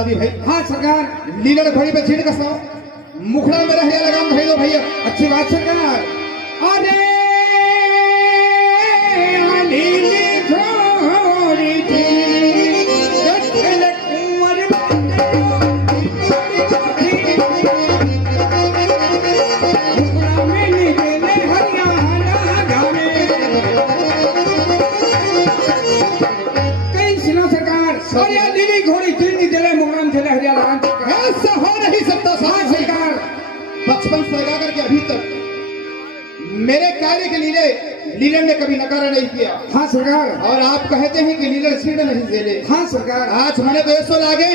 शादी भाई। हाँ सरकार। लीलड़ घोड़ी पे छीड़ कसाओ, मुखड़ा में रहने लगाम भाई दो भैया। अच्छी बात सरकार। अरे लीली घोड़ी थी जठल कुंवर ऐसा हो नहीं सकता सरकार। बचपन से लगा करके अभी तक मेरे कार्य के लिए लीलड़ ने कभी नकारा नहीं किया। हाँ सरकार। और आप कहते हैं कि लीलड़ छीड़ नहीं झेले। हाँ सरकार। आज मैंने तो ऐसा लागे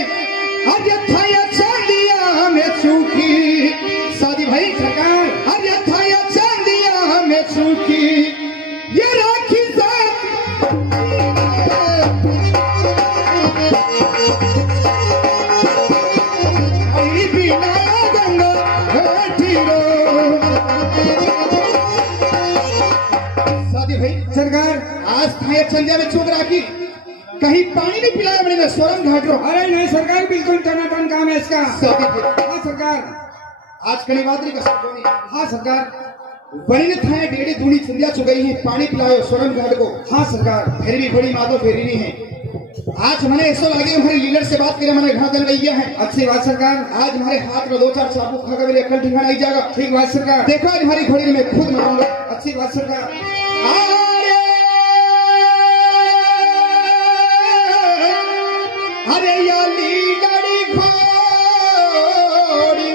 हमें चूकी शादी भाई सरकार। दिया हमें चूकी ये राखी सरकार। आज थाने चंदिया में चूक राखी, कहीं पानी नहीं पिलाया मैंने सोरम घाट रो। अरे नहीं सरकार, बिल्कुल टनाटन काम है इसका। हाँ सरकार। आज कणिवादरी का सब। हाँ सरकार। बड़ी ने थाने डेढ़ी दूनी चंदिया चुगई है, पानी पिलायो सोरम घाट को। हाँ सरकार। फिर भी बड़ी माधो फेरी नहीं है। आज मैंने ऐसा लगे हमारे लीडर से बात करे, मैंने घर दल गई है। अच्छी बात सरकार। आज हमारे हाथ में 2-4 चाबुक खा के मेरे अकल ठिकाना नहीं जाएगा। ठीक बात सरकार। देखो आज हमारी घोड़ी में खुद मारूंगा। अच्छी बात सरकार। अरे या लीडरी घोड़ी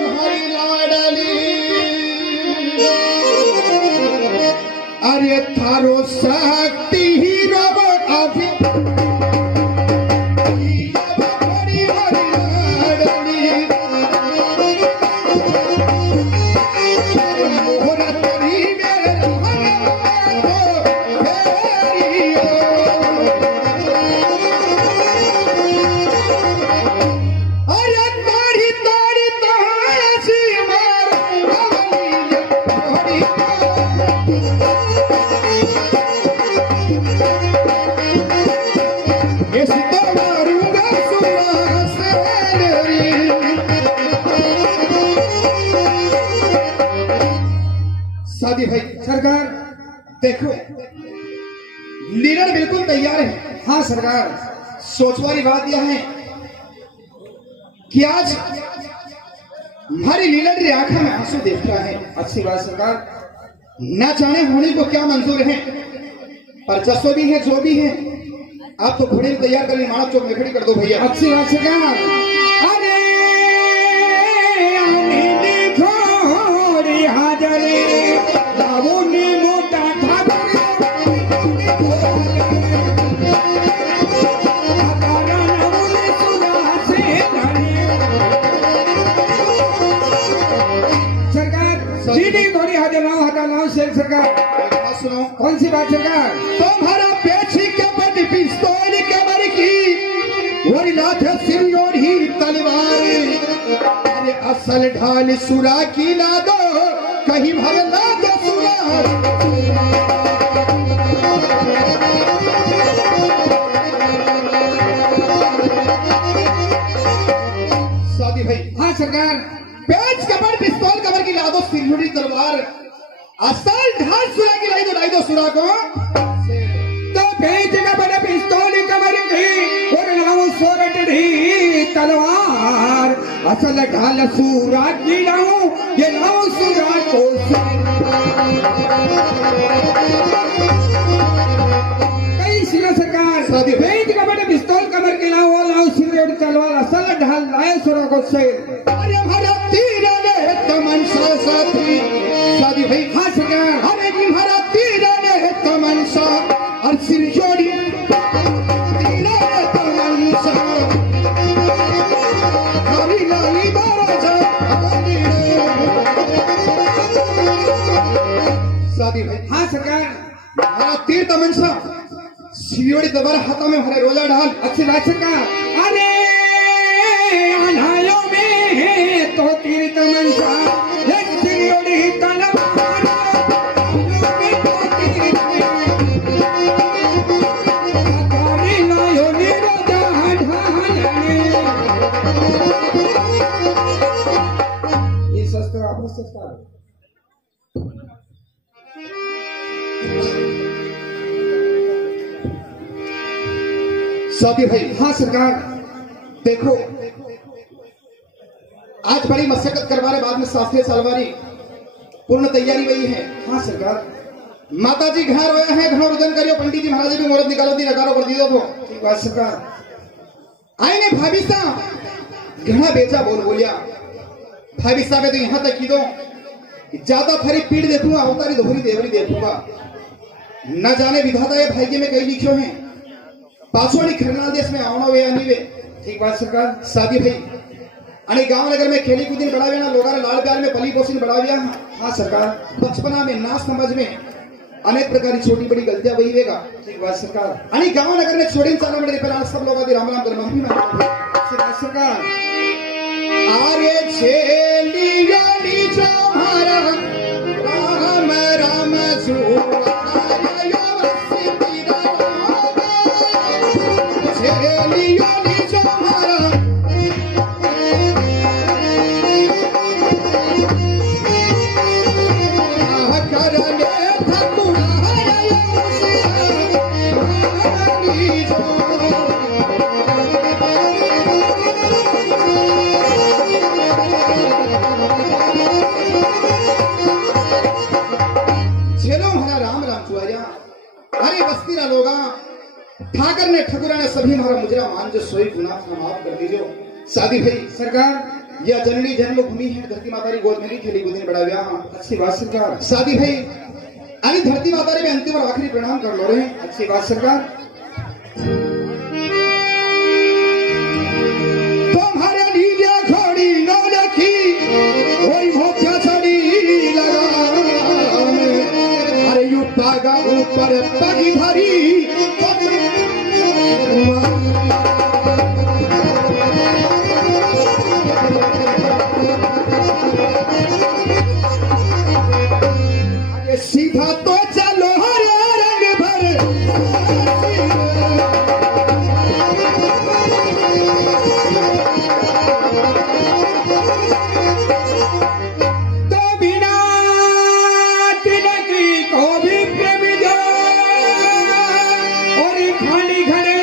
भाई लाडली, अरे थारो शक्ति ही रब अभी शादी भाई सरकार। देखो लीडर बिल्कुल तैयार है। हाँ सरकार। सोच वाली बात यह है कि आज हमारी लीडर की आंखों में आंसू देख रहा है। अच्छी बात सरकार। न जाने होने को क्या मंजूर है, पर जसो भी है जो भी है, आप तो घोड़े तैयार कर मानव चौक में खड़ी कर दो भैया। अच्छी बात सरकार। अरे घोड़ी हाजरी लावो ने मोटा सरकार। सीधी घोड़ी हाजर लाओ, हटा लाओ शेर सरकार। सुनो कौन सी बात सरकार? तुम्हारा पेची के बट पिस्तौल कमर की और नाथ सिर और ही तलवार, अरे असल ढाल सुरा की ना दो कहीं भगना दो सुरा। शादी भाई। हाँ सरकार। पेच कमर पिस्तौल कमर की ला दो सिर तलवार, असल ढाल सुरा की लाई दो सुरा को। तो पेच कमर पिस्तौल कमर की और लाओ सोरठ ढी तलवार, असल ढाल सूरा की लाओ ये लाओ सुरा को। कई सिरा सरकार। पेच कमर पिस्तौल कमर की लाओ लाओ सिर तलवार, असल ढाल लाए सुरा को से। अरे हमारा तीर ने तमन्सा साथी शादी भाई। हाँ सरकार। अरे तुम्हारा तीर ने तमन्सा और सिर जोड़ी तीर ने तमन्सा हरी लाली बाराजा शादी भाई। हाँ सरकार। हमारा तीर तमन्सा सियोड़ी दोबारा हाथों में हमारे रोजा डाल। अच्छी बात सरकार। अरे अनायों में तो तीर तमन्सा सियोड़ी तलवार, साथी भाई, हाँ सरकार। देखो आज बड़ी मशक्कत करवाने बाद में शास्त्रीय सलवारी पूर्ण तैयारी हुई है। हाँ सरकार। माता जी घर रोया है, घणो रुदन करियो, पंडित जी महाराज भी मुहूर्त निकालो दी नकारो कर दियो। तो ठीक बात सरकार। आई ने भाभी साहब घना बेचा बोल बोलिया। भाभी साहब तो यहां तक की दो ज्यादा थारी पीड़ देखूंगा, अवतारी दोहरी देवरी देखूंगा। न जाने विधाता ये भाग्य में कई लिखियो है, पासवाड़ी खरना देश में आवनो वे अनिवे। ठीक बात सरकार। साथी भाई, अने गांव नगर में खेली कूदी बढ़ावे ना, लोगा लाल प्यार में पली पोषण बढ़ाविया। हाँ सरकार। बचपना में ना समझ में अनेक प्रकार की छोटी बड़ी गलतियां वही वेगा। ठीक बात सरकार। आणि गांव नगर में छोड़ी चाला मंडली पहला सब लोग आदि राम राम कर माफी मांगे। सरकार। आरे छेलिया नीचा मारा राम राम सुआया वसी राम छेलिया नीचा मारा ठाकर ने ठकुरा ने सभी हमारा मुजरा मान जो सोई गुनाह माफ कर दीजिए। सादी भाई सरकार। यह जननी जन्मभूमि है, धरती माता की गोद में खेली गुदिन बड़ा व्याह। अच्छी बात सरकार। सादी भाई, अरे धरती माता में अंतिम और आखिरी प्रणाम कर लो रहे। अच्छी बात सरकार। तुम्हारे नीले घोड़ी नौ लखी वही भोक्या चढ़ी लगा, अरे यू पागा ऊपर पगी भरी सीधा तो चलो हरे रंग भर तो बिना तिलकी को भी प्रेम जो और खाली घरे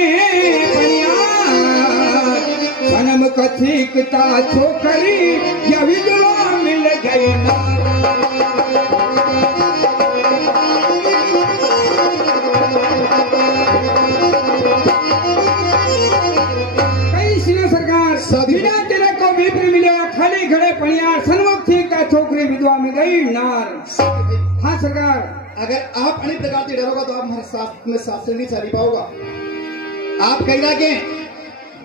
बनिया जन्म कथिकता छोकरी या विधवा मिल गई ना। बिना तिलक को भी मिले खाली घड़े पनियार सन्मुख ठीक का छोकरी विधवा में गई नार। हाँ सरकार। अगर आप अनेक प्रकार से डरोगा तो आप हमारे साथ में शास्त्र नहीं चली पाओगा। आप कही रखे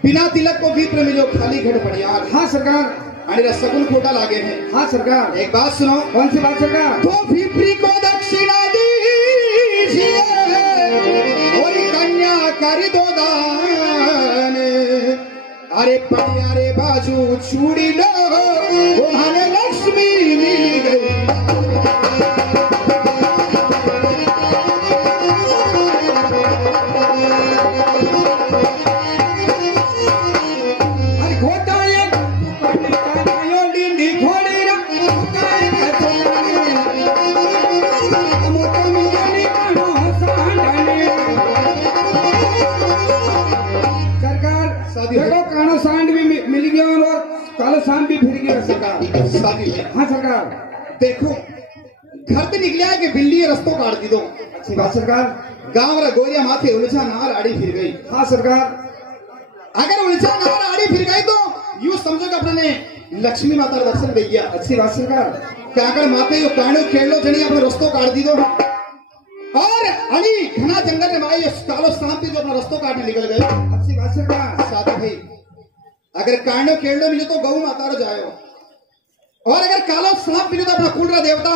बिना तिलक को भी मिलो खाली घड़ पनियार। हाँ सरकार। अरे सगुन खोटा लागे हैं। हाँ सरकार। एक बात सुनो। कौन सी बात सरकार? तो फिफ्री को दक्षिणा दीजिए और कन्या कर दो दान, अरे पनियारे बाजू चूड़ी लो तुम्हारे लक्ष्मी मिल गई। अरे खोटा ये घोड़ी रा कानो सांड भी मिल गया और कालो सांड भी फिर गया सरकार। हाँ सरकार। देखो घर से निकलिया कि बिल्ली रस्तों काट दी दो। अच्छी बात सरकार। गांव रा गोरिया माथे उलझा नार आड़ी फिर गई। हाँ सरकार। अगर उलझा नार आड़ी फिर गई तो यूं समझो कि अपने लक्ष्मी माता का दर्शन दे गया। अच्छी बात सरकार। काकड़ माथे यो काणो खेलो जनी अपने रस्तों काट दी दो और अली घना जंगल में मारे कालो सांप जो अपना रस्तों काटने निकल गए। अच्छी बात सरकार। साथ भाई अगर कांडो केड़ो मिले तो गौ माता रो जायो और अगर कालो सांप मिले तो अपना कुलरा देवता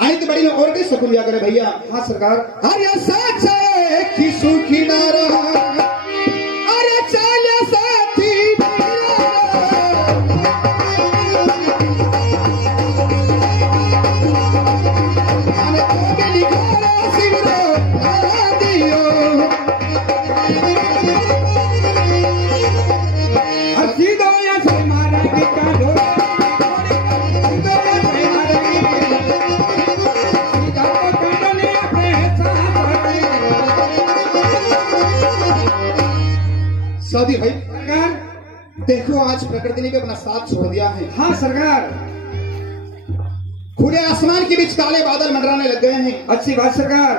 अनित बड़ी ने और कई सकुन लिया करे भैया। हाँ सरकार। अरे सच है कि सुखी ना रहा, अरे चले साथी सादी भाई सरकार। देखो आज प्रकृति ने भी अपना साथ छोड़ दिया है। हाँ सरकार। खुले आसमान के बीच काले बादल मंडराने लग गए हैं। अच्छी बात सरकार।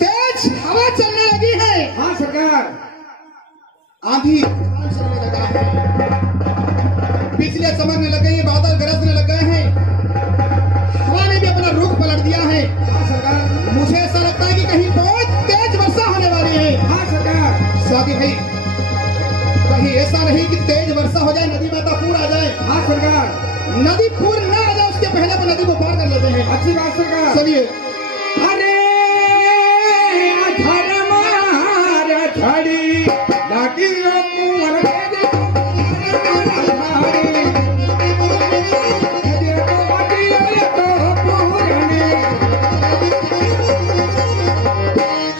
तेज हवा चलने लगी है। हाँ सरकार। आंधी चलने लगा है, बिजलियां चमकने लग गई है, बादल गरजने लग गए हैं, हवा ने भी अपना रुख पलट दिया है। हाँ सरकार। मुझे ऐसा लगता है कि कहीं बहुत तेज वर्षा होने वाली है। हाँ सरकार। सादी भाई कहीं ऐसा नहीं कि तेज वर्षा हो जाए, नदी माता पूर आ जाए। हाँ सरकार। नदी पूर न आ जाए उसके पहले अपन नदी को पार कर लेते हैं। अच्छी बात सरकार। चलिए। अरे अधर मार झड़ी लागी कुंवर के दे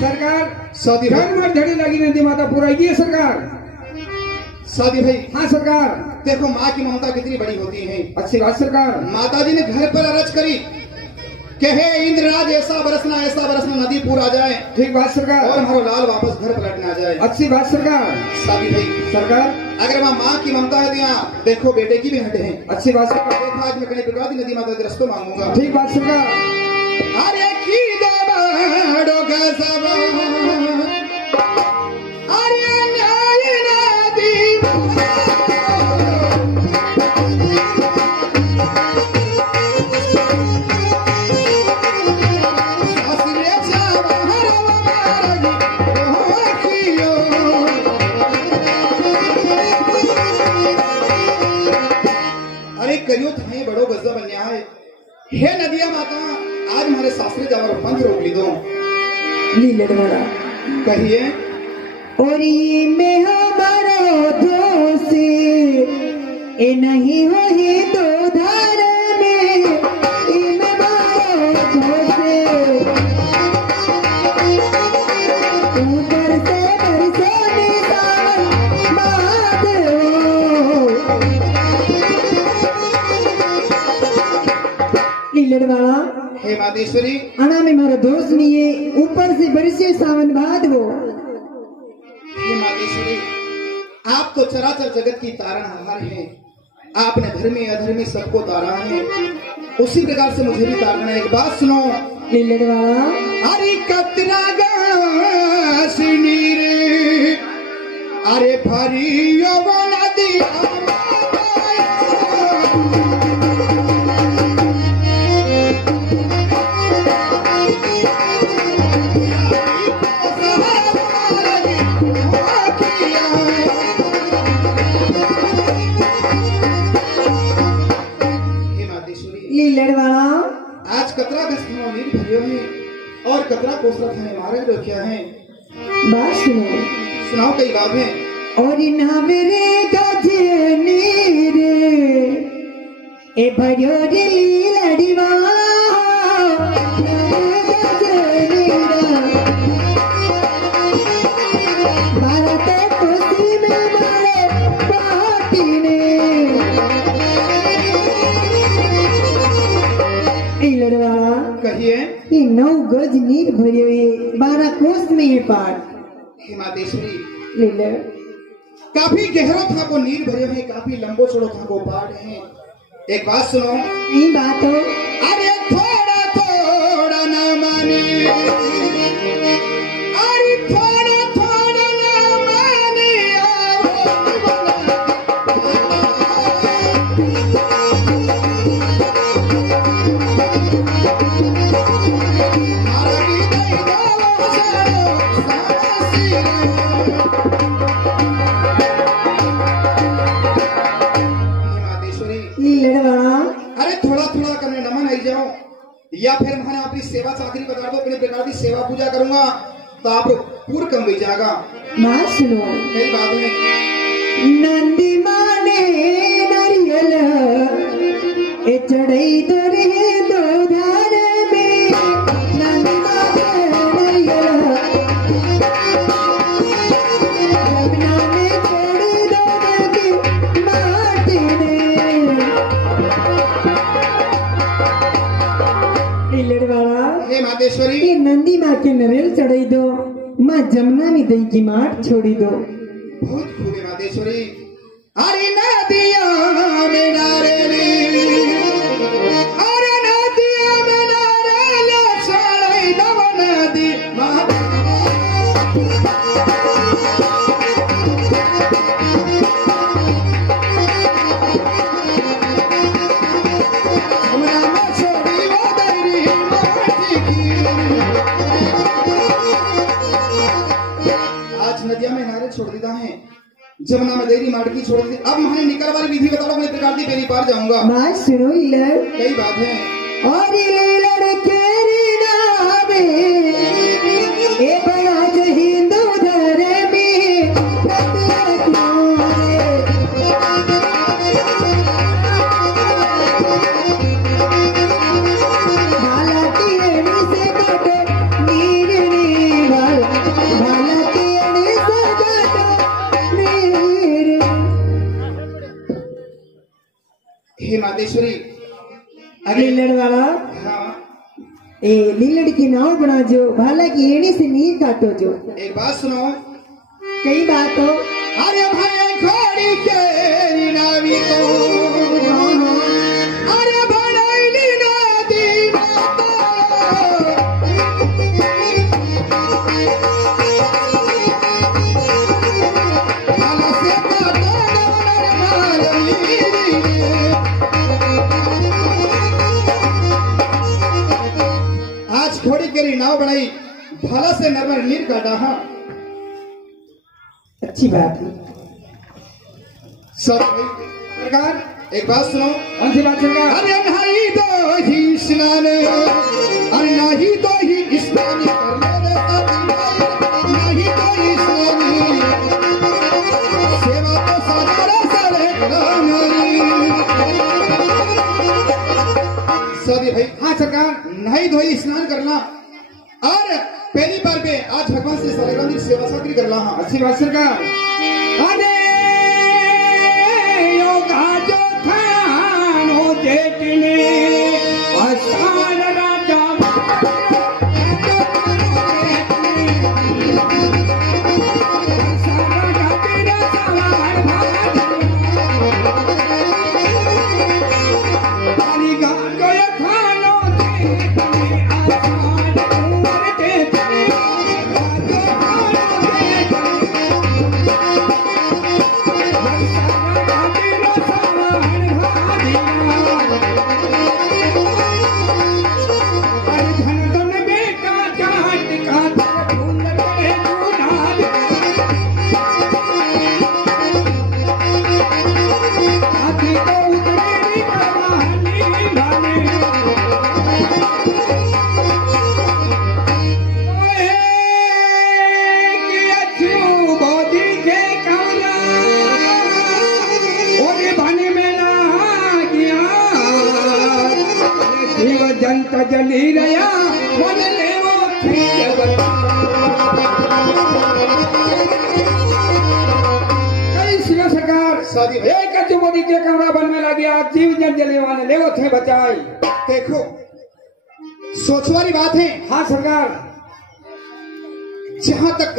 सरकार। सादी भाई मार झड़ी लगी नदी माता पूरा ये सरकार। सादी भाई हाँ सरकार। देखो माँ की ममता कितनी बड़ी होती है। अच्छी बात सरकार। माता जी ने घर पर अरज करी कि हे इंद्रराज ऐसा बरसना नदी पूर आ जाए ठीक बात सरकार। और हमारा लाल वापस घर पलटने आ जाए। अच्छी बात सरकार। सादी भाई सरकार। अगर वहाँ माँ की ममता है तो यहाँ देखो बेटे की भी हट है। अच्छी बात सरकार। देखो आज मैं कहीं पिटवा दी नदी माता के रस्तों मांगूंगा। ठीक बात सरकार। अरे की दबाड़ो गजब अरे न्याय नदी असरे चावहर मारगी हो कियो। अरे करियो थाई बड़ो गजब अन्याय। हे नदिया माता आज हमारे शास्त्री जावर पंथ रोक ली दो। लीलड़वाड़ा कहिए। और ये में हमारा दोष ए नहीं हो ही तो धार में इन मारो दोष ऊपर से बरसे निशान बात लीलड़वाड़ा हे मातेश्वरी अना में मारा दोस्त नहीं है, ऊपर से बरसे सावन बाद वो। हे मातेश्वरी आप तो चराचर जगत की तारणहार हैं। आपने धर्मी अधर्मी सबको तारा है, उसी प्रकार से मुझे भी तारना है। एक बात सुनो। लीलड़वाड़ा अरे कतरा गासनी रे अरे भरियो बना दिया लीलड़वाड़ा आज कतरा घसना नील भरियो है और कतरा कोसरा खाने मारे रोकिया है। बात सुनो। सुनाओ कई बात है। और ना मेरे गजनी रे ए भरियो रे लीलड़वाड़ा गजनी रे भारत खुशी में मारे पार्टी ने लीलड़वाड़ा कहिए। ये 9 गज नीर भरे हुए 12 कोस में ये पाठ। हे मातेश्वरी लीलड़ काफी गहरो था को नील भरे हैं, काफी लंबो चौड़ो था को पाठ है। एक बात सुनो। ये बात हो। अरे थोड़ा थोड़ा न माने अरे थोड़ा थोड़ा न माने लीलड़वाड़ा अरे थोड़ा थोड़ा करने नमन आई जाओ या फिर मैंने अपनी सेवा चाकरी बता दो, अपने प्रकार की सेवा पूजा करूंगा तो आप पूर्ण कम गई जाएगा। बात सुनो। कई बात में नंदी माने नारियल ए चढ़ई तो रे दो धार में नंदी माने नारियल रबना में छोड़ दो धरती माटी ने। लीलड़वाड़ा हे मातेश्वरी ये नंदी माँ के नरेल चढ़ई दो, माँ जमुना में दही की माट छोड़ी दो। बहुत खूब है मातेश्वरी। अरे नदिया में नारे अरे नदिया में नारे साड़े दव नदी नदिया में नारे छोड़ देता है, जमुना में देरी माटकी छोड़ दी। अब मैंने निकल वाली विधि बताओ, मैं प्रकार दी पहली बार जाऊंगा। बात सुनो लीलड़, कई बात है। और लीलड़ केरी नावे ए बड़ा हिंदू धर्म में भाला की एड़ी से कटे नीर नीर भाला की एड़ी से कटे नीर। हे मातेश्वरी, लीलड़ वाला हाँ ए लीलड़ की नाव बना जो, भाला की एड़ी से नीर काटो जो। एक बात सुनो, कई बात हो। अरे भाई खोड़ी के नावी तो अरे भड़ैली नदी माता भाला से काटो आज खोड़ी के नाव बनाई, भाला से नरमर नीर काटा। हाँ अच्छी बात है। सब सरकार एक बात सुनो, कौन सी बात सरकार? अरे नहीं तो ही स्नान, अरे नहीं तो ही स्नान कर ले रे तब नहीं तो ही स्नान सेवा तो सारा सारे हमारी। सभी भाई, हाँ सरकार। नहीं धोई स्नान करना और पहली बार पे आज भगवान से सारे सेवा साकरी करना। हाँ अच्छी बात सरकार। अरे योगा जो थानो देखने आसान राजा जनता जली रया मन ले वो कई शिव सरकार शादी एक जुबोदी के कमरा बन में लगी आप जीव जन जले वाले ले वो थे बचाई। देखो सोच वाली बात है। हाँ सरकार। जहां तक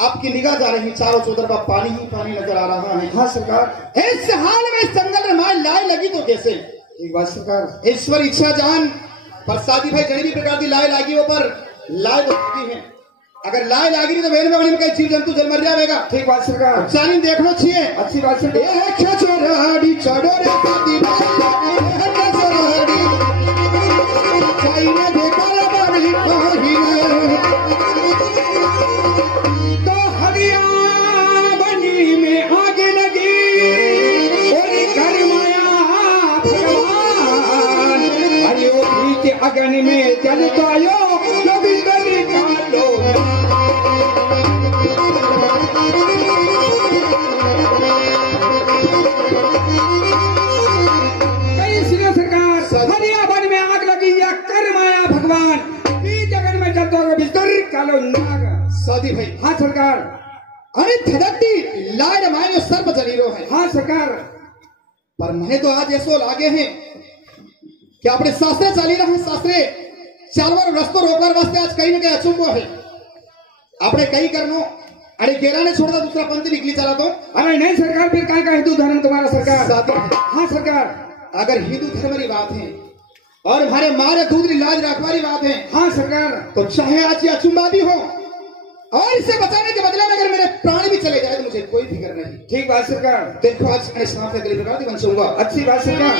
आपकी निगाह जा रही, चारों चौतरफा पानी ही पानी नजर आ रहा है। हाँ सरकार। इस हाल में जंगल में मार लाए लगी तो कैसे? एक बात सरकार। ईश्वर इच्छा जान पर शादी भाई जड़ी प्रकार की लाए लागी हो पर लाए तो लगी है। अगर लाए लागी नहीं तो मेरे में कई जीव जंतु जल मर जाएगा। ठीक बात सरकार। चालीन देखना चाहिए। अच्छी बात सरकार। छोराड़ी चढ़ो रे शादी तो हरिया बनी में आग लगी और घर माया भगवान अरे वो बीच अग्नि में जल तो आयो जो भी गली काटो। कई श्री सरकार हरिया बन में आग लगी या कर माया भगवान बीच अग्नि में जल तो बिस्तर कालो नाग। शादी भाई। हाँ सरकार। अरे धड़कती लाए रमाए सर्व जलीरो है। हाँ सरकार। पर मैं तो आज ऐसो लागे हैं कि अपने शास्त्रे चाली रहे हैं। शास्त्रे चालवर रस्तो रोकवर वास्ते आज कहीं न कहीं अचुंबो है। अपने कई करनो अरे केला ने छोड़ दिया दूसरा पंथी निकली चला तो। अरे नहीं सरकार, फिर काय का हिंदू धर्म तुम्हारा सरकार? हाँ सरकार। अगर हिंदू धर्म की बात है और हमारे मारे दूध लाज रखवारी बात है, हाँ सरकार, तो चाहे आज या चुम्मा भी हो और इसे बचाने के बदले में अगर मेरे प्राण भी चले जाए तो मुझे कोई फिक्र नहीं। ठीक बात सरकार। देखो आज मैंने सांप अगली प्रकार की बंसूंगा। अच्छी बात सरकार।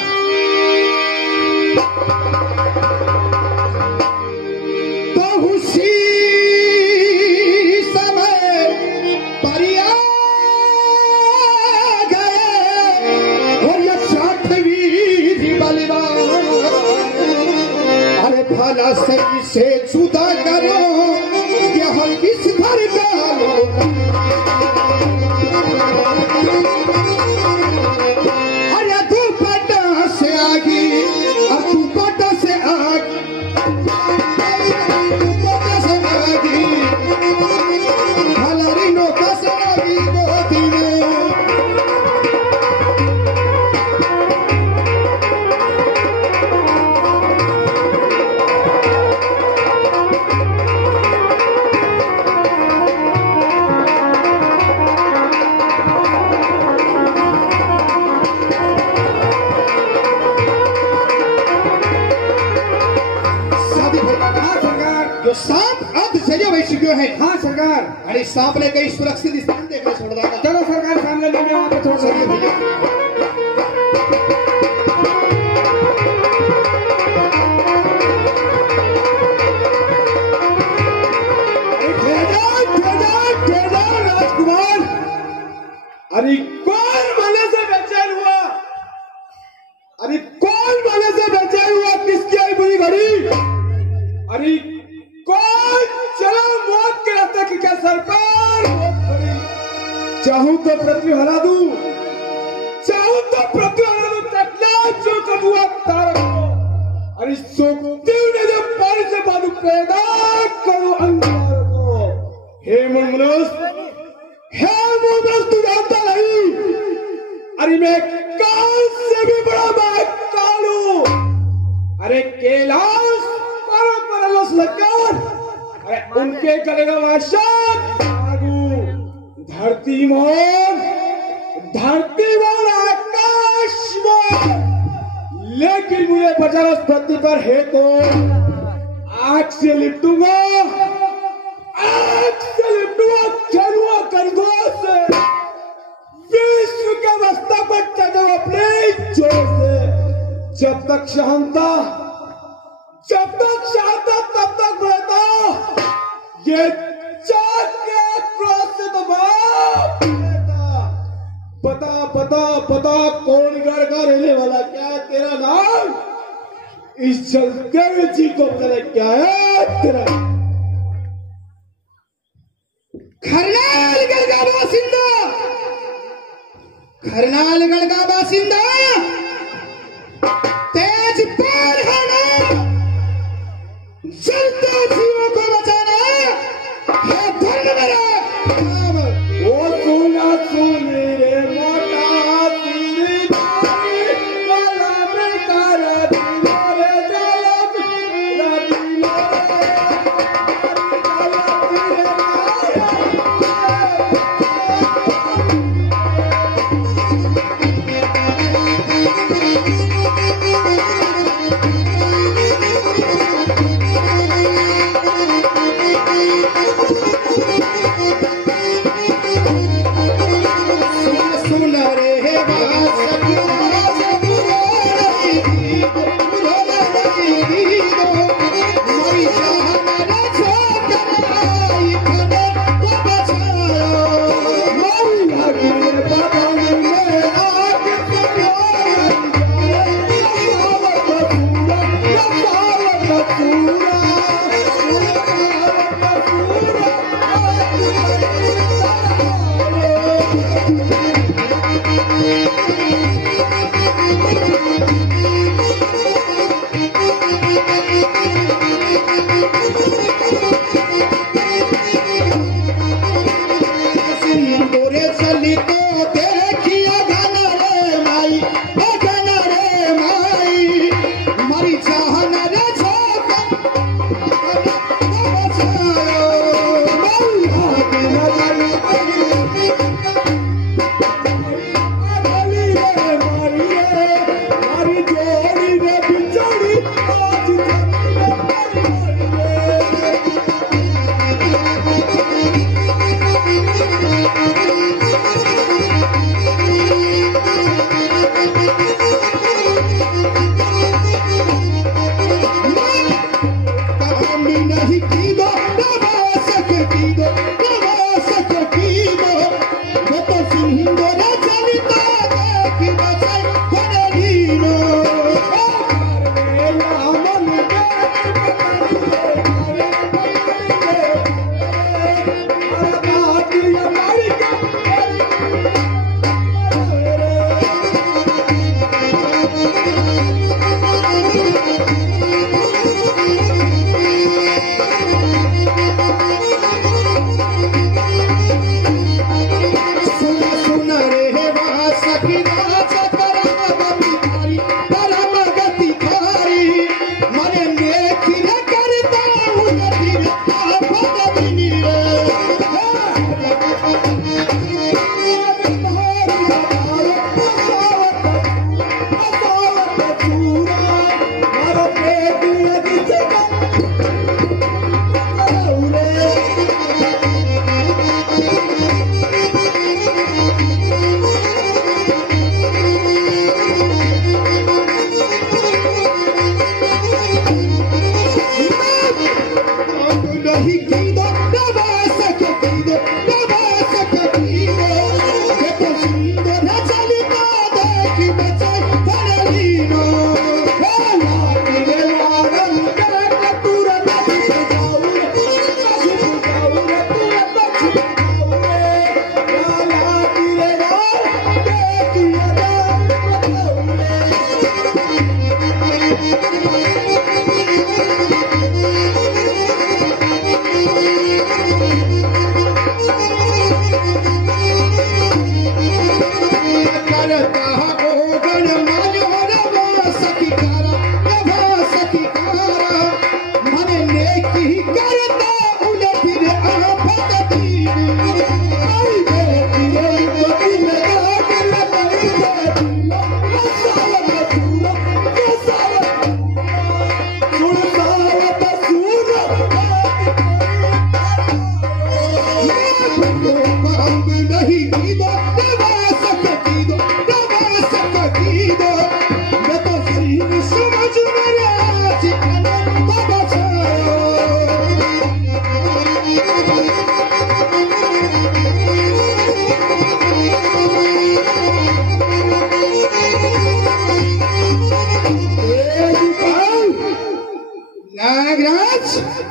तो उसी समय परिया गए और ये 60वीं बलिदान, अरे भला सही से जुदा करो यह किस भर डालो। अरे तू पटा से आगी और तू पटा से आग, पटा से आगी भलारी नो का से आगी मोती ने। जो सांप अर्ध से जो वैश्य है। हाँ सरकार। अरे सांप ने कई सुरक्षित स्थान देखकर छोड़ दिया। चलो सरकार, सामने ले वहां पे छोड़ चलिए दो। भैया। राजकुमार, अरे कौन भले से बेचैन हुआ? अरे कौन भले से बेचैन हुआ? किसकी आई बुरी घड़ी? अरे कौन चलो मौत के रास्ते की क्या सरकार? चाहूं तो पृथ्वी हरा दूं, चाहूं तो पृथ्वी हरा दूं, चटना जो कबुआ तारा को। अरे सोचती ने जब पानी से बालू पैदा करो अंगार को। हे मनुष्य, हे मनुष्य, तू जानता नहीं, अरे मैं काल से भी बड़ा महाकाल हूं। अरे कैलाश लकार, अरे उनके गले का वाशात धरती मोर आकाश मोर, लेकिन मुझे बचा उस पृथ्वी पर है तो आग से लिपटूंगा, चलूंगा खरगोश से, विश्व के मस्तक पर चढ़ो अपने जोर से। जब तक शांता तब तक रहता, ये चाक के क्रोध से तो पता कौन घर का रहने वाला? क्या तेरा नाम? इस चलते हुए जी को बता, क्या है तेरा? खरनालगढ़ का बासिंदा, खरनालगढ़ का बासिंदा तेज पार होना, चलते जीवों को बचाना है धर्म मेरा काम। वो सुना सुन रे मोटा तेरी वाला में तारा दिलोरे जलब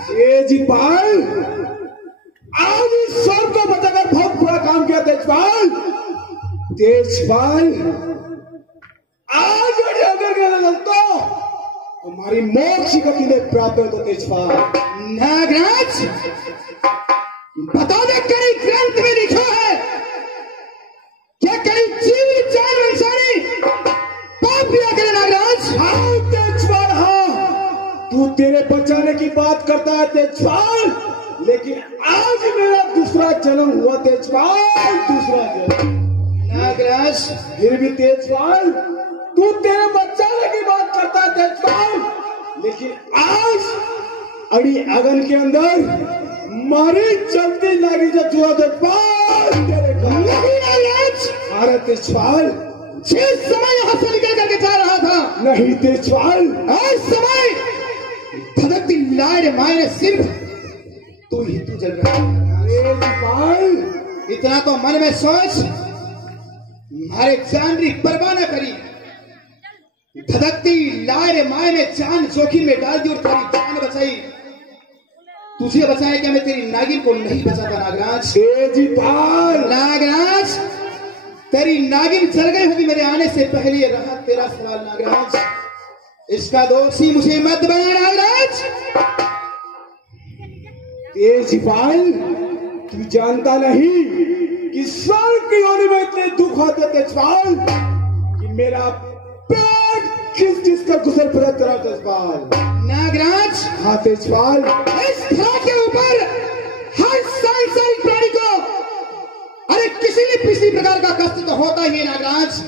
तेजपाल, आज इस सर को बचाकर बहुत बुरा काम किया तेजपाल। तेजपाल, आज अगर गया तो हमारी मोक्ष गति में प्राप्त हो। तो तेजपाल नागराज, बता दे कई ग्रंथ में लिखा है क्या कई जीव चाल इंसानी पाप किया करे नागराज? हाँ तेजपाल, हाँ तू तेरे बचाने की बात करता है तेजपाल, लेकिन आज मेरा दूसरा जन्म हुआ तेजपाल, दूसरा जन्म। नागराज, फिर भी तेजपाल तू तेरे बचाने की बात करता है तेजपाल, लेकिन आज अड़ी अगन के अंदर मारी चलती लगी जो जुआ तेजपाल तेरे का नहीं नागराज। अरे तेजपाल, जिस समय यहाँ से निकल करके जा रहा था, नहीं तेजपाल, आज समय धधकती लाइट मायने सिर्फ तू ही तू जल रहा है। तेजपाल, इतना तो मन में सोच, हमारे जान की परवाह न करी, धधकती लाइट मायने जान जोखिम में डाल दी और तेरी जान बचाई। तुझे बचाए क्या मैं तेरी नागिन को नहीं बचाता नागराज? तेजपाल, नागराज, तेरी नागिन जल गई होगी मेरे आने से पहले। ये रहा तेरा सवाल नागराज, इसका दोषी मुझे मत बना नागराज। तेजपाल, तू जानता नहीं कि सर की योनि में इतने दुख होते तेजपाल कि मेरा पेट खिस खिस कर गुजर फिर तेरा तेजपाल। नागराज, हाँ तेजपाल, इस धरा के ऊपर हर सांसारिक प्राणी को अरे किसी भी प्रकार का कष्ट तो होता ही है नागराज।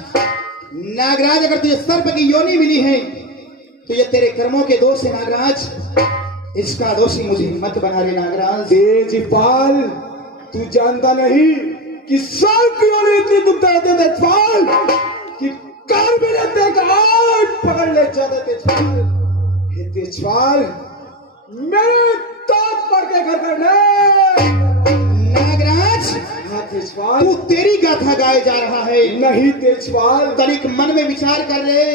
नागराज, अगर तुझे सर्प की योनि मिली है तो ये तेरे कर्मों के दोष है नागराज, इसका दोषी मुझे मत बना रे नागराज। तेजपाल, तू जानता नहीं कि सर की योनि इतनी दुखता रहते तेजपाल कि कार में रहते गांठ पकड़ ले जाते तेजपाल। हे तेजपाल, मेरे ताक पड़ के घर करने। नागराज, हाँ तेजपाल, तू तेरी गाथा गाए जा रहा है। नहीं तेजपाल, तनिक मन में विचार कर रहे,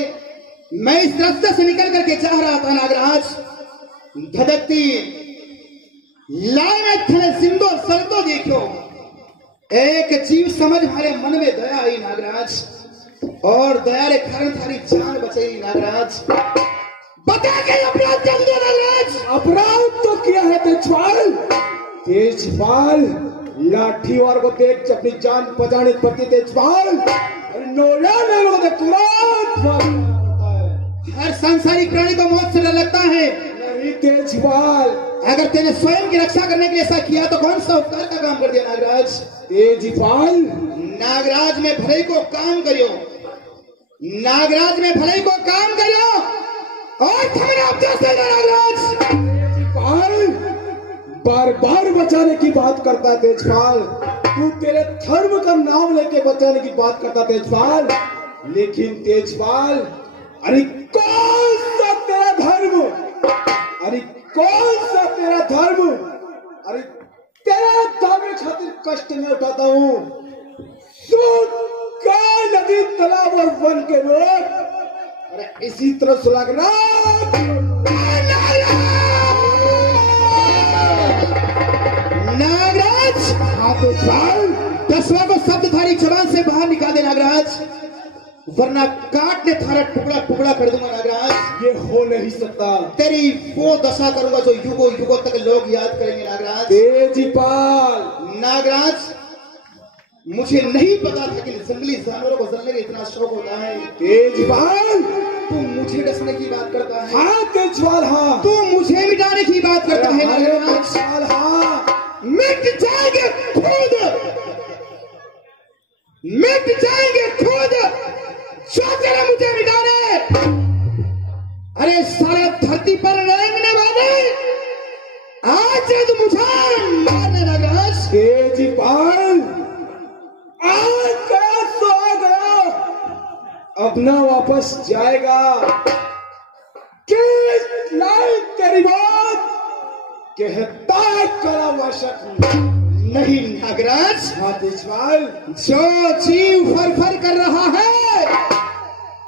मैं इस रास्ते से निकल करके जा रहा था नागराज, धधकती लाइट सिंधो सरदो देखो, एक जीव समझ हमारे मन में दया आई नागराज, और दया के कारण थारी जान बचाई नागराज। बता के अपराध कर दिया नागराज। अपराध तो किया है तेजपाल। तेजपाल, लाठी वार को देख अपनी जान बचानी पड़ती तेजपाल, नोया नहीं होते तुरंत। हर सांसारिक प्राणी को मौत से डर लगता है। नहीं तेजपाल, अगर तेने स्वयं की रक्षा करने के लिए ऐसा किया तो कौन सा उपकार का काम कर दिया नागराज? तेजपाल, नागराज में भले को काम करियो, नागराज में भले को काम करियो और नागराज। तेजपाल, बार बार बचाने की बात करता है तेजपाल, तू तेरे धर्म का नाम लेके बचाने की बात करता तेजपाल, लेकिन तेजपाल, अरे कौन सा तेरा धर्म, अरे कौन सा तेरा धर्म, अरे तेरा धर्म खातिर कष्ट में उठाता हूँ। नदी तालाब और वन के लोग, अरे इसी तरह सुलगना। नागराज, हाँ तेजपाल, दसवा को शब्दधारी जबान से बाहर निकाल दे नागराज, वरना काट ने थारा टुकड़ा टुकड़ा कर दूंगा नागराज। ये हो नहीं सकता। तेरी वो दशा करूंगा जो युगों युगों तक लोग याद करेंगे नागराज। तेजपाल, नागराज, मुझे नहीं पता था कि जंगली जानवरों को जलने का इतना शौक होता है। तेजपाल, तू मुझे डसने की बात करता है। हाँ तेजपाल, हाँ तू मुझे मिटाने की बात करता है नागराज। तेजपाल, हाँ मिट जाएंगे खुद, मिट जाएंगे खुद जो तेरे मुझे मिटाने। अरे सारा धरती पर रेंगने वाले आज तो मुझे मारने लगा। तेजपाल आज गया सो आ गया, अब ना वापस जाएगा। किस लायक तेरी बात कहता है कला वशक नहीं नागराज। हाँ तेजपाल, जो जीव फर कर रहा है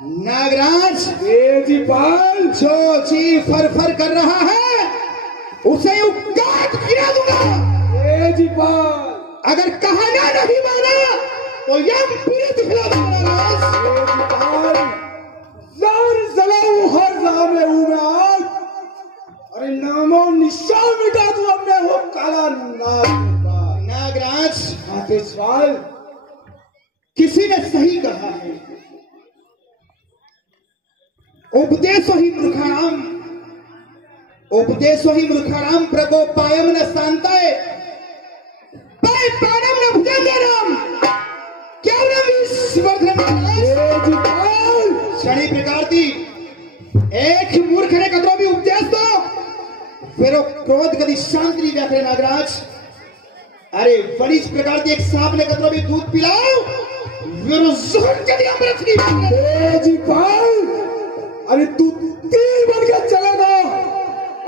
नागराज, तेजपाल जो जीव फर कर रहा है उसे यूं काट गिरा दूंगा। तेजपाल अगर कहना नहीं माना तो यम पूरी दिखला दूंगा। तेजपाल जार जलाऊं हर जगह में हूं मैं आज। अरे नामो निशान मिटा दूं अपने वो काला नागराज। हाँ तेजपाल, किसी ने सही कहा है, उपदेशो ही मूर्खाणाम, उपदेशो ही मूर्खाणाम प्रकोपायम न शांताय पायपानम न भुजंगरम केवलम ईश्वरधर्म। शनि प्रकार थी एक मूर्ख ने कदरों भी उपदेश दो फिर वो क्रोध कभी शांति नहीं व्यापे नागराज। अरे बड़ी प्रकार की एक सांप ने कदरों भी दूध पिलाओ फिर वो जहर कभी अमृत नहीं। तेजपाल अरे तू तीर बन के चलेगा,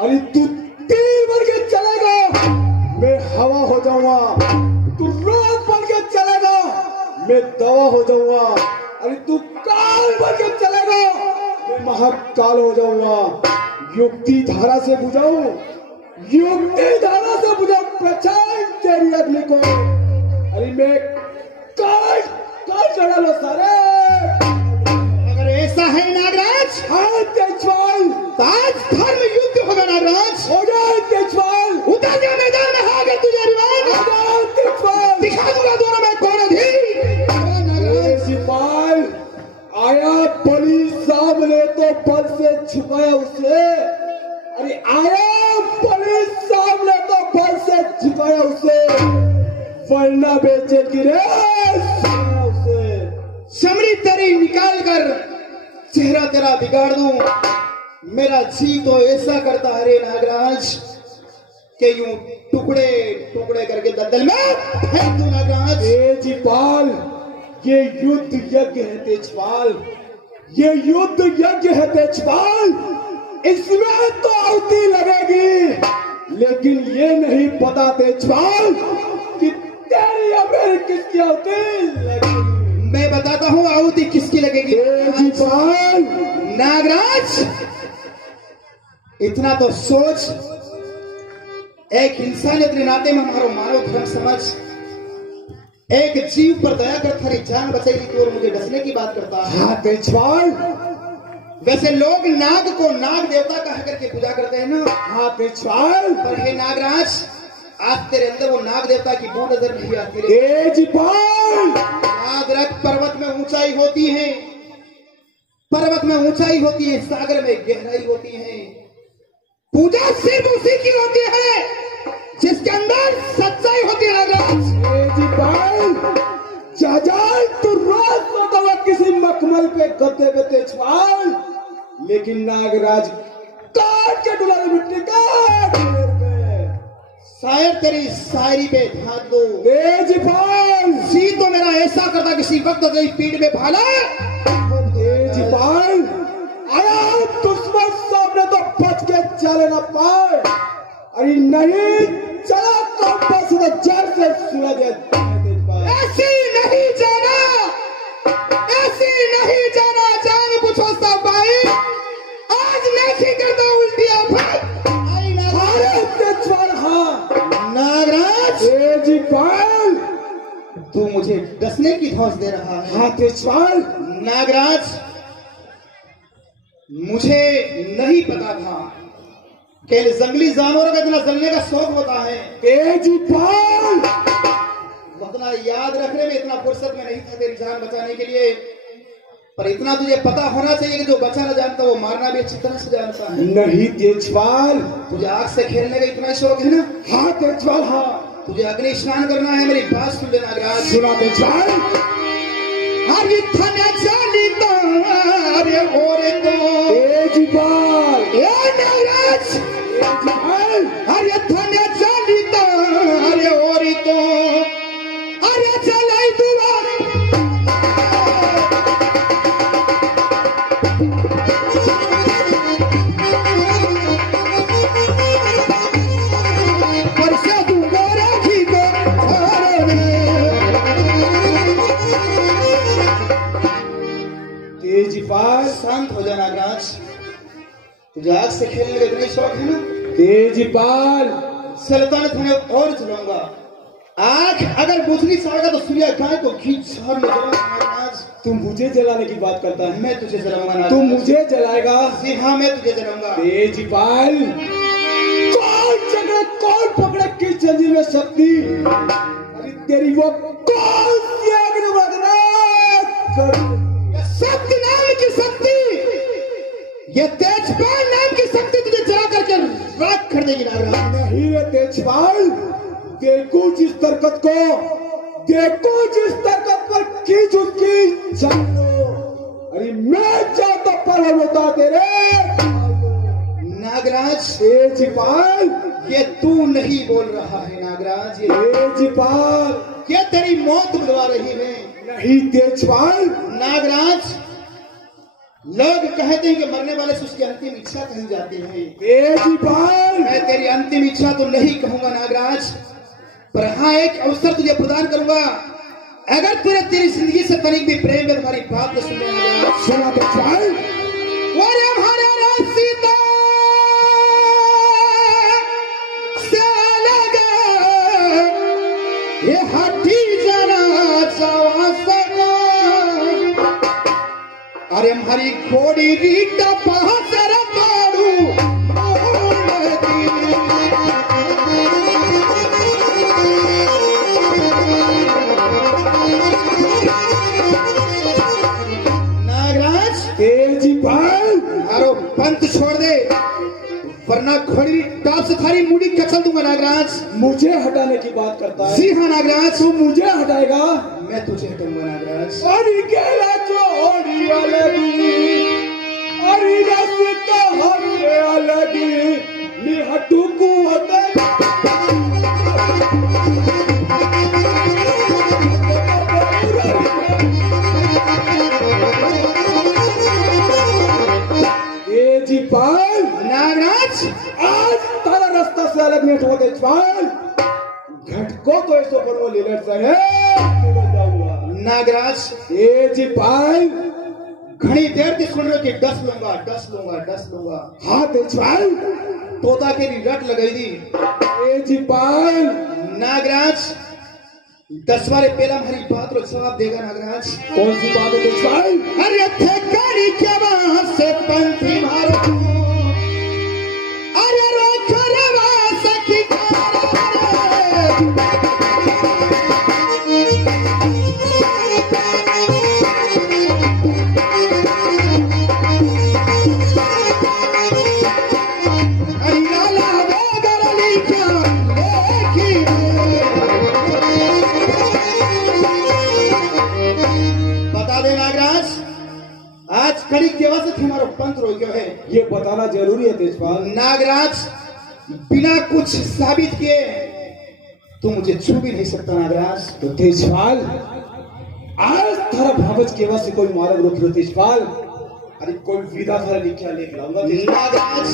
अरे तू तीर बन के चलेगा मैं हवा हो जाऊंगा। तू रोग बन के चलेगा मैं दवा हो जाऊंगा। अरे तू काल बन के चलेगा मैं महाकाल हो जाऊंगा। युक्ति धारा से बुझाऊं, युक्ति धारा से बुझा पहचान तेरी अग्नि को। अरे मैं काल काल चढ़ा लो सारे। ऐसा है नागराज। हाँ तेजपाल, आज धर्म युद्ध होगा नागराज। हो जाए तेजपाल, उतर जा मैदान में आगे तुझे रिवाज तेजपाल दिखा दूंगा दोनों में कौन अधिक। तेजपाल आया बलि सामने तो बल से छुपाया उसे। अरे आया बलि सामने तो बल से छुपाया उसे, वरना बेचे गिरे उसे। समरी तेरी निकाल कर चेहरा तेरा बिगाड़ दूं। मेरा जी तो ऐसा करता है रे नागराज कि यूं टुकड़े टुकड़े करके दलदल में फेंक दूं नागराज। तेजपाल ये युद्ध यज्ञ है तेजपाल, ये युद्ध यज्ञ है तेजपाल। इसमें तो आहुति लगेगी, लेकिन ये नहीं पता तेजपाल कि तेरी या मेरी किसकी आहुति लगेगी। मैं बताता हूं आहुति किसकी लगेगी। तेजपाल नागराज इतना तो सोच, एक इंसानियत के नाते में हमारा मानव धर्म समझ, एक जीव पर दया कर थारी जान बचाएगी तो और मुझे डसने की बात करता है। हाँ तेजपाल, वैसे लोग नाग को नाग देवता कह करके पूजा करते हैं ना। हाँ तेजपाल, पर ये नागराज आज तेरे अंदर वो नाग देवता की बू नजर नहीं आती रे। तेजपाल नागरथ पर्वत में ऊंचाई होती है, पर्वत में ऊंचाई होती है, सागर में गहराई होती है। पूजा सिर्फ उसी की होती है जिसके अंदर सच्चाई होती है नागराज। तेजपाल जाजाल तू रोज सोता हुआ किसी मखमल पे गद्दे पे तेजपाल, लेकिन नागराज काट के डुला मिट्टी का। शायर तेरी शायरी पे ध्यान दो। तेजपाल जी तो मेरा ऐसा करता किसी वक्त तेरी पीठ में भाला। तेजपाल आया दुश्मन सामने तो बच के चले न पाए, अरे नहीं चला तो बस जड़ से सुना दे। ऐसी नहीं जाना, ऐसी नहीं जाना, जान पूछो सब भाई आज नहीं करता उल्टिया भाई। तेजपाल हाँ नागराज तेजपाल तू मुझे डसने की धौंस दे रहा है। हाँ तेजपाल नागराज मुझे नहीं पता था कि जंगली जानवरों का इतना जलने का शौक होता है। तेजपाल उतना याद रखने में इतना फुर्सत में नहीं था तेरी जान बचाने के लिए, पर इतना तुझे पता होना चाहिए कि जो बचाना जानता वो मारना भी अच्छी तरह से जानता है। नहीं तेजपाल तुझे आग से खेलने का इतना शौक है ना। हाँ तेजपाल हाँ तुझे अग्नि स्नान करना है, मेरी बात सुन ले नागराज। सुना तेजपाल। अरे थाने चली तो अरे और तो तेजपाल। ए नागराज अरे थाने चली तो अरे और तो अरे चलाई दुआर तेजपाल। शांत हो जा नागराज, तुझे आग से खेलने का इतना शौक है ना। तेजपाल। सल्तनत में और चलाऊंगा। आग अगर बुझनी चाहेगा तो सूर्य गाय को खींच शहर में जलाऊंगा नागराज। तू मुझे जलाने की बात करता है? मैं तुझे जलाऊंगा नागराज। तू मुझे जलाएगा? जी हाँ, मैं तुझे जलाऊंगा। तेजपाल। कौन पकड़ा किस जंजीर में शक्ति? अरे तेरी वो कौन सी अग्नि शक्ति नाम की शक्ति, ये तेजपाल नाम की शक्ति तुझे जला करके राख कर देगी नागराज। नहीं है तेजपाल। देखो जिस ताकत को, देखो जिस ताकत पर खींच उसकी जान लो। अरे मैं चाहता पर होता तेरे नागराज। तेजपाल। ये तू नहीं बोल रहा है नागराज, ये तेजपाल। क्या तेरी मौत बुलवा रही है? नहीं तेजपाल। नागराज, लोग कहते हैं कि मरने वाले से उसकी अंतिम इच्छा कही जाती है। तेजपाल। मैं तेरी अंतिम इच्छा तो नहीं कहूंगा नागराज, पर हाँ एक अवसर तुझे प्रदान करूंगा। अगर तुझे तेरी जिंदगी से तनिक भी प्रेम है, तुम्हारी बात तो सुनने नागराज। सुना तेजपाल। सीता से लगा ये हाथी जरा सवा अरे हमारी घोड़ी रीटा पहाड़ तोड़ू नागराज। तेजपाल। अरे पंथ छोड़ दे, वरना घोड़ी टाप से थारी मुड़ी कचल दूंगा नागराज। मुझे हटाने की बात करता है? जी हाँ नागराज। तू मुझे हटाएगा? मैं तुझे हटाऊंगा नागराज। अरे केला चोरी अलगी, अरे रास्ता हमसे अलगी, मैं हटू को तेजपाल। नागराज, आज तारा रास्ता से अलग नहीं हो तेजपाल। घटको तो ऐसो करो लीलर से है नागराज। तेजपाल। घनी देर से सुन रहे कि डस लूंगा डस लूंगा डस लूंगा। हाँ तेजपाल। तोता के भी रट लगाई दी। तेजपाल। नागराज, 10 बार पहला हमारी बात रो जवाब देगा नागराज। कौन सी बात है तेजपाल? अरे थे गाड़ी के वहां से पंथी मारो, अरे रोक रवा सखी कड़ी केवा से हमारा पंथ रो गया है, ये बताना जरूरी है तेजपाल। नागराज, बिना कुछ साबित किए तू मुझे छू भी नहीं सकता नागराज। तो तेजपाल, आज थारा भावच केवा से कोई मार्ग रोक लो तेजपाल। अरे कोई विधा थारा लिखा लेख लाऊंगा नागराज।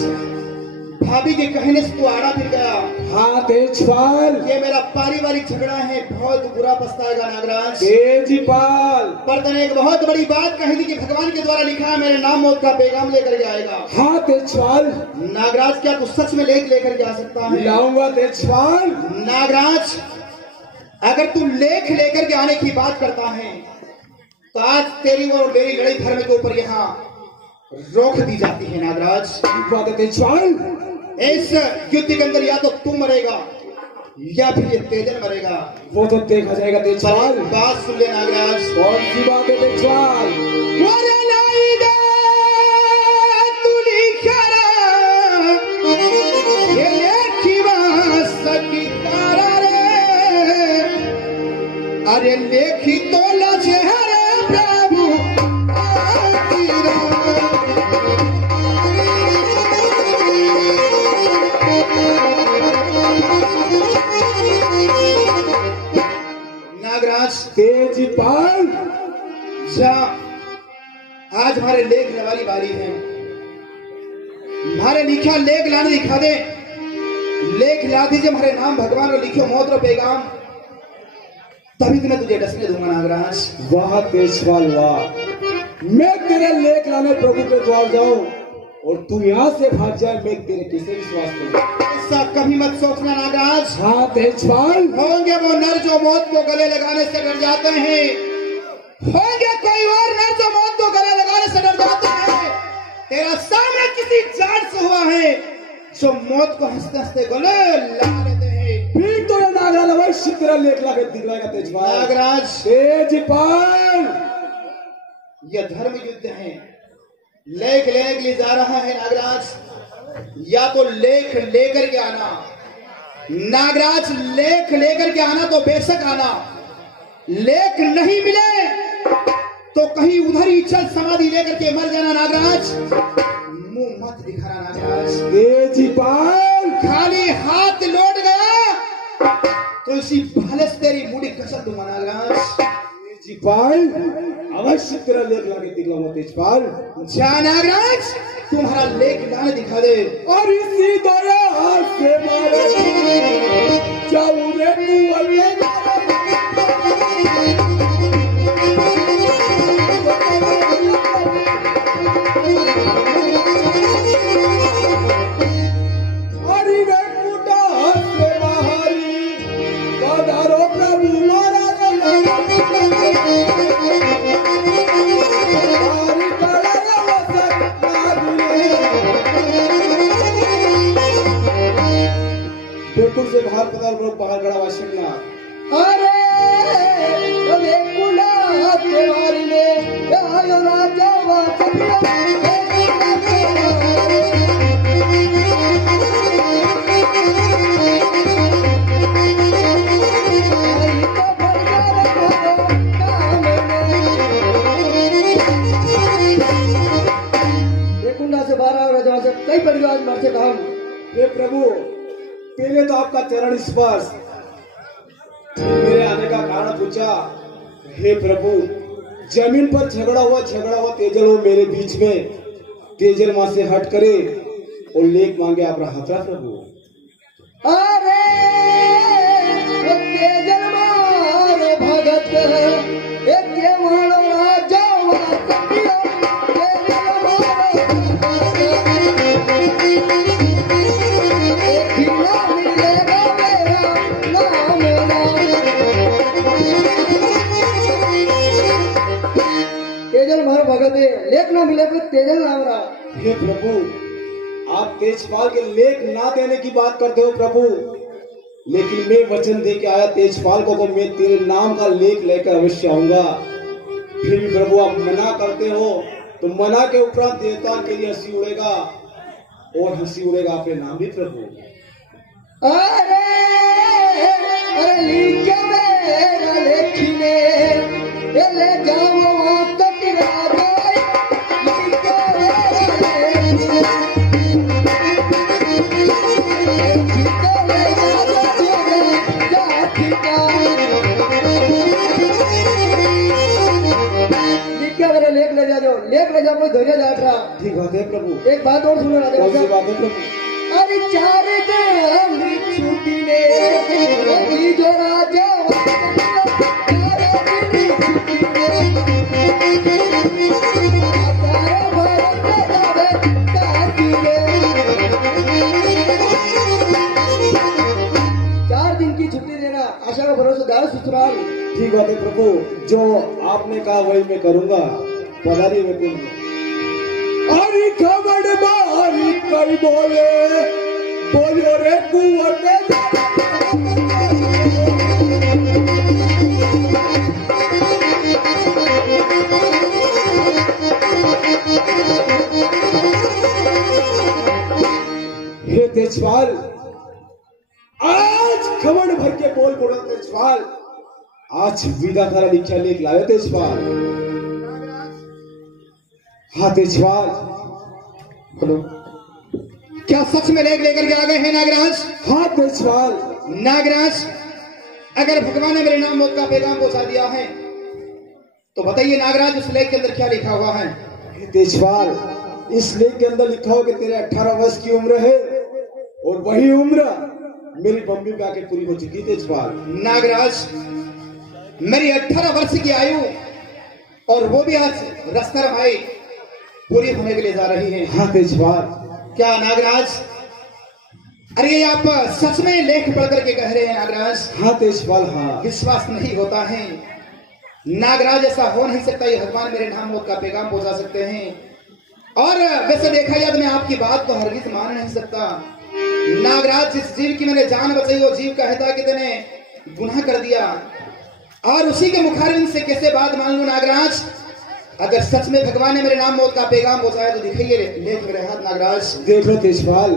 भाभी के कहने से तू आड़ा फिर गया। हाँ तेजपाल। ये मेरा पारिवारिक झगड़ा है, बहुत बुरा पछताएगा नागराज। तेजपाल। पर तने एक बहुत बड़ी बात कही थी कि भगवान के द्वारा लिखा है मेरे नाम मौत का पैगाम लेकर के आएगा। हाँ तेजपाल। नागराज, क्या तू सच में लेकर के आ सकता है? लाऊंगा तेजपाल। नागराज, अगर तू लेख लेकर के आने की बात करता है तो आज तेरी और मेरी लड़ाई धर्म के ऊपर यहाँ रोक दी जाती है नागराज। बात है तेजपाल। इस युद्ध के अंदर या तो तू मरेगा या फिर ये तेजन मरेगा। वो तो देखा जाएगा तेजपाल। बात सुन ले नागराज। कौन सी बात है तेजपाल? अरे लेखी तोला चेहरे प्रभु नागराज तेजपाल जा आज हमारे लेख लाने वाली बारी है। हमारे लिखा लेख लाने दिखा दे। लेख ला दीजिए हमारे नाम भगवान को लिखो मौत रो पैगाम, तभी तो मैं तुझे डसने दूंगा नागराज। वाह तेजपाल वाह, मैं तेरे लेख लाने प्रभु के द्वार जाऊं और तू यहाँ से भाग जाए, मैं तेरे किसे विश्वास करूं? ऐसा कभी मत सोचना नागराज। हाँ तेजपाल, होंगे वो नर जो मौत को गले लगाने से डर जाते हैं, होंगे कोई और नर जो मौत को गले लगाने से डर जाते हैं। तेरा सामने किसी जाट से हुआ है जो मौत को हंसते हंसते गले लगा लेते हैं। फिर तो ये नागराज अवश्य तेरा लेख ला के दिखलाएगा तेजपाल। नागराज तेजपाल, ये धर्म युद्ध है, लेख लेकर ले जा रहा है नागराज। या तो लेख लेकर के आना नागराज, लेख लेकर के आना तो बेशक आना, लेख नहीं मिले तो कहीं उधर ही चल समाधि लेकर के मर जाना नागराज। मुंह मत दिखाना नागराज। तेजपाल, खाली हाथ लौट गया तो इसी भाले से तेरी मुड़ी कसर दूंगा नागराज। तेजपाल, अवश्य तेरा लेख ला के दिखलाऊंगा तेजपाल। जा नागराज, तुम्हारा लेख लाने दिखा दे। और इसी दया से मारे जाऊं रे मुअल्ले। बेकुल से बाहर पता लोग बाहर गड़ा वाशिकना। अरे वेकुला तेवारी ने आयो राजा वासना वेकुला से 12 राजा से कई परिवार मर से काम। हे प्रभु, पहले तो आपका चरण स्पर्श, मेरे आने का कारण पूछा। हे प्रभु, जमीन पर झगड़ा हुआ तेजल हो मेरे बीच में, तेजल मां से हट करे और लेख मांगे आप रहा प्रभु। अरे तेजल मार भगत एक मारो राजा वासना तेजल मार भगत लेख ना मिले तो तेजल नाम रहा। हे प्रभु, आप तेजपाल के लेख ना देने की बात करते हो प्रभु, लेकिन मैं वचन दे के आया तेजपाल को तो मैं तेरे नाम का लेख लेकर अवश्य आऊंगा। फिर भी प्रभु आप मना करते हो तो मना के उपरांत देवता के लिए हंसी उड़ेगा और हंसी उड़ेगा आपके नाम भी प्रभु। अरे अरे लीके मेरा लेखिने ले जाओ आप तक राजा लीके मेरा लेख ले जाओ, लेख ले जाओ, धैर्य जाट रहा। ठीक बात है प्रभु। एक बात और सुनो राजा। कौन सी बात है प्रभु? अरे 4 दिन छुट्टी ने अभी जो राजा आशा का भरोसा दार ससुराल। ठीक बात है प्रभु, जो आपने कहा वही मैं करूंगा। पधारिए मैं करूंगा। अरे खबर मारी कई बोले बोलो रे कुंवर हे तेजपाल, आज खबर भर के बोल बोला तेजपाल, आज विदा का लिखा लेख लाया तेजपाल। हाँ तेजपाल बोलो, क्या सच में लेख लेकर के आ गए हैं नागराज? हाँ तेजपाल। नागराज, अगर भगवान ने मेरे नाम मौत का पैगाम पहुंचा दिया है तो बताइए नागराज, उस लेख के अंदर क्या लिखा हुआ है? तेजपाल, इस लेख के अंदर लिखा हो कि तेरे 18 वर्ष की उम्र है और वही उम्र मेरी मम्मी पे आके पूरी हो चुकी। तेजपाल नागराज, मेरी 18 वर्ष की आयु और वो भी आज रस्तर भाई पूरी होने के लिए जा रही है। हाँ तेजपाल। क्या नागराज, अरे आप सच में लेख पढ़ करके कह रहे हैं नागराज? हाँ तेजपाल। हाँ, विश्वास नहीं होता है नागराज, ऐसा हो नहीं सकता। ये भगवान मेरे नाम मौत का पैगाम पहुंचा सकते हैं। और वैसे देखा जाए तो मैं आपकी बात को हरगिज मान नहीं सकता नागराज। जिस जीव की मैंने जान बचाई वो जीव कहता कि तूने गुनाह कर दिया और उसी के मुखारबिन से कैसे बात मान लूं नागराज? अगर सच में भगवान ने मेरे नाम मौत का पैगाम पहुंचाया तो दिखाइए लेख मेरे हाथ नागराज। देखो तेजपाल,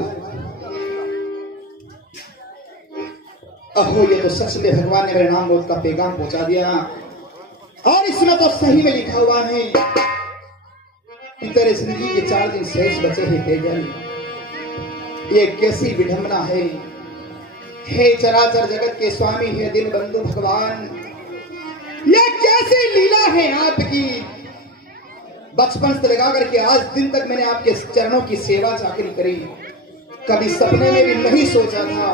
अहो ये तो सच में भगवान ने मेरे नाम मौत का पैगाम पहुंचा दिया। और इसमें तो सही में लिखा हुआ है कि तेरे जिंदगी के 4 दिन शेष बचे हैं तेजल। ये कैसी विडंबना है। हे चराचर जगत के स्वामी, हे दिन बंधु भगवान, ये कैसी लीला है आपकी। बचपन से लगा करके आज दिन तक मैंने आपके चरणों की सेवा चाकरी करी। कभी सपने में भी नहीं सोचा था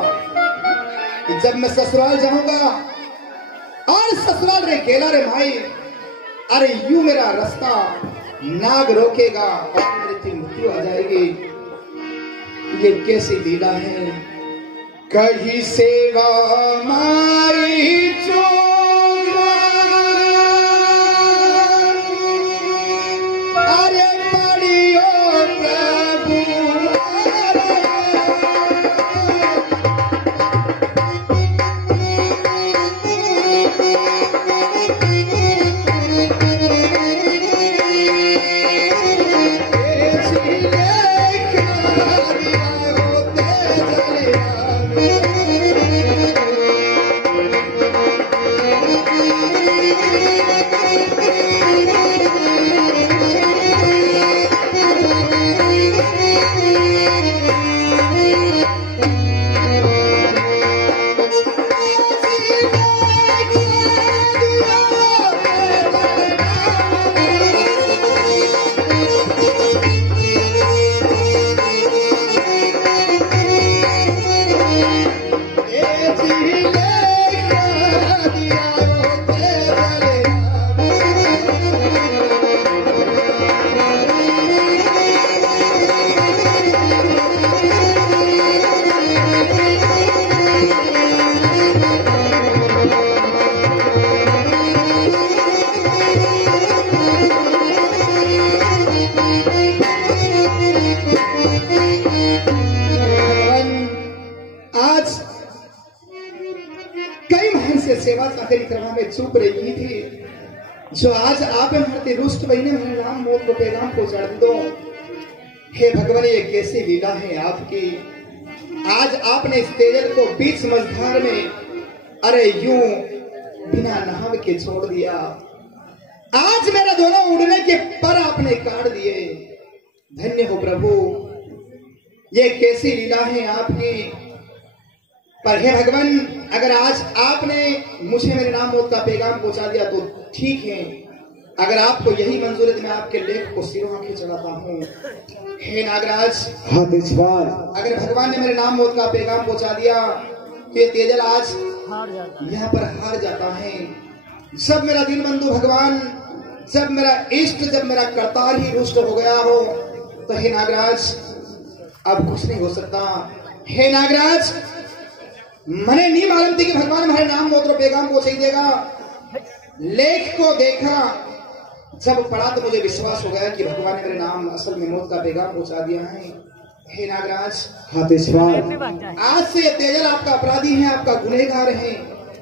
कि जब मैं ससुराल जाऊंगा और ससुराल रे गेला रे भाई, अरे यूं मेरा रास्ता नाग रोकेगा और मेरी मृत्यु आ जाएगी। ये कैसी लीला है। कहीं सेवा मारी चोरा, अरे पड़ियो प्रभु सेवा चाकरी करवा में चुप रही थी, जो आज आप हमारे रुष्ट बहने मेरे नाम मौत को पैगाम पहुंचा दो। हे भगवान, ये कैसी लीला है आपकी। आज आपने इस तेजल को बीच मझधार में अरे यूं बिना नहाव के छोड़ दिया। आज मेरे दोनों उड़ने के पर आपने काट दिए। धन्य हो प्रभु, ये कैसी लीला है आपकी। पर हे भगवान, अगर आज आपने मुझे मेरे नाम मौत का पैगाम पहुंचा दिया तो ठीक है। अगर आपको यही मंजूर है तो मैं आपके लेख को सिरों आंखें चढ़ाता हूँ। हे नागराज, हाँ तेजपाल, अगर भगवान ने मेरे नाम मौत का पैगाम पहुंचा दिया तो ये तेजल आज यहाँ पर हार जाता है। जब मेरा दिन बंधु भगवान, जब मेरा इष्ट, जब मेरा करतार ही रुष्ट हो गया हो तो हे नागराज अब कुछ नहीं हो सकता। हे नागराज, मैंने नहीं मालूम थी कि भगवान हमारे नाम मौत और पैगाम पहुंचा ही देगा। लेख को देखा, जब पढ़ा तो मुझे विश्वास हो गया कि भगवान ने मेरे नाम असल में मौत का पैगाम पहुंचा दिया है। हे नागराज, हाँ तेजपाल, आज से तेजल आपका अपराधी है, आपका गुनहगार है।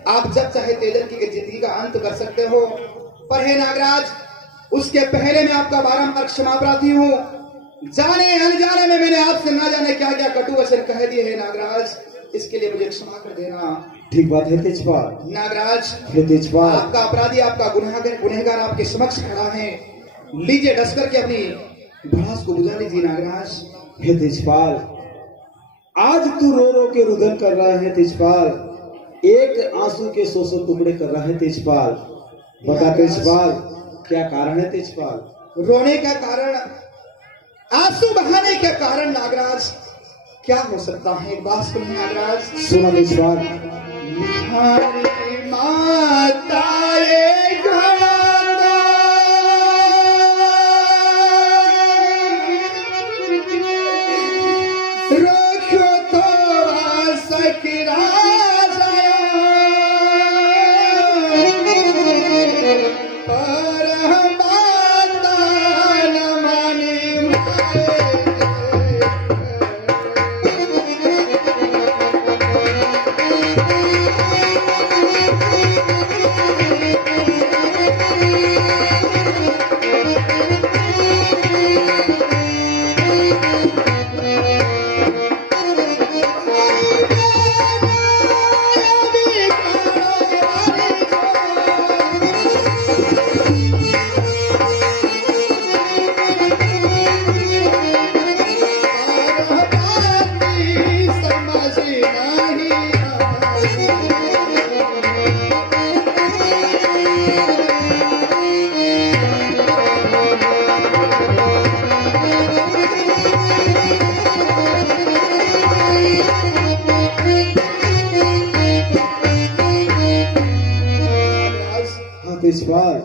आप जब चाहे तेजल की जिंदगी का अंत कर सकते हो। पर हे नागराज, उसके पहले मैं आपका बारंबार क्षमा प्रार्थी हूँ। जाने अनजाने में मैंने आपसे ना जाने क्या क्या कटु वचन कह दिए है नागराज, इसके लिए मुझे क्षमा कर देना। ठीक बात है तेजपाल। नागराज हे तेजपाल, आपका अपराधी, आपका गुनहगार आपके समक्ष खड़ा है। लीजिए डस करके अपनी भड़ास को बुझा लीजिए नागराज। हे तेजपाल, आज तू रो रो के रुदन कर रहा है तेजपाल, एक आंसू के 100 टुकड़े कर रहा है तेजपाल। बता तेजपाल, क्या कारण है तेजपाल? रोने का कारण, आंसू बहाने का कारण नागराज क्या हो सकता है? बात सुनिए नागराज। सुना तेजपाल। हरे माता रे गाना, रखो तो सकरा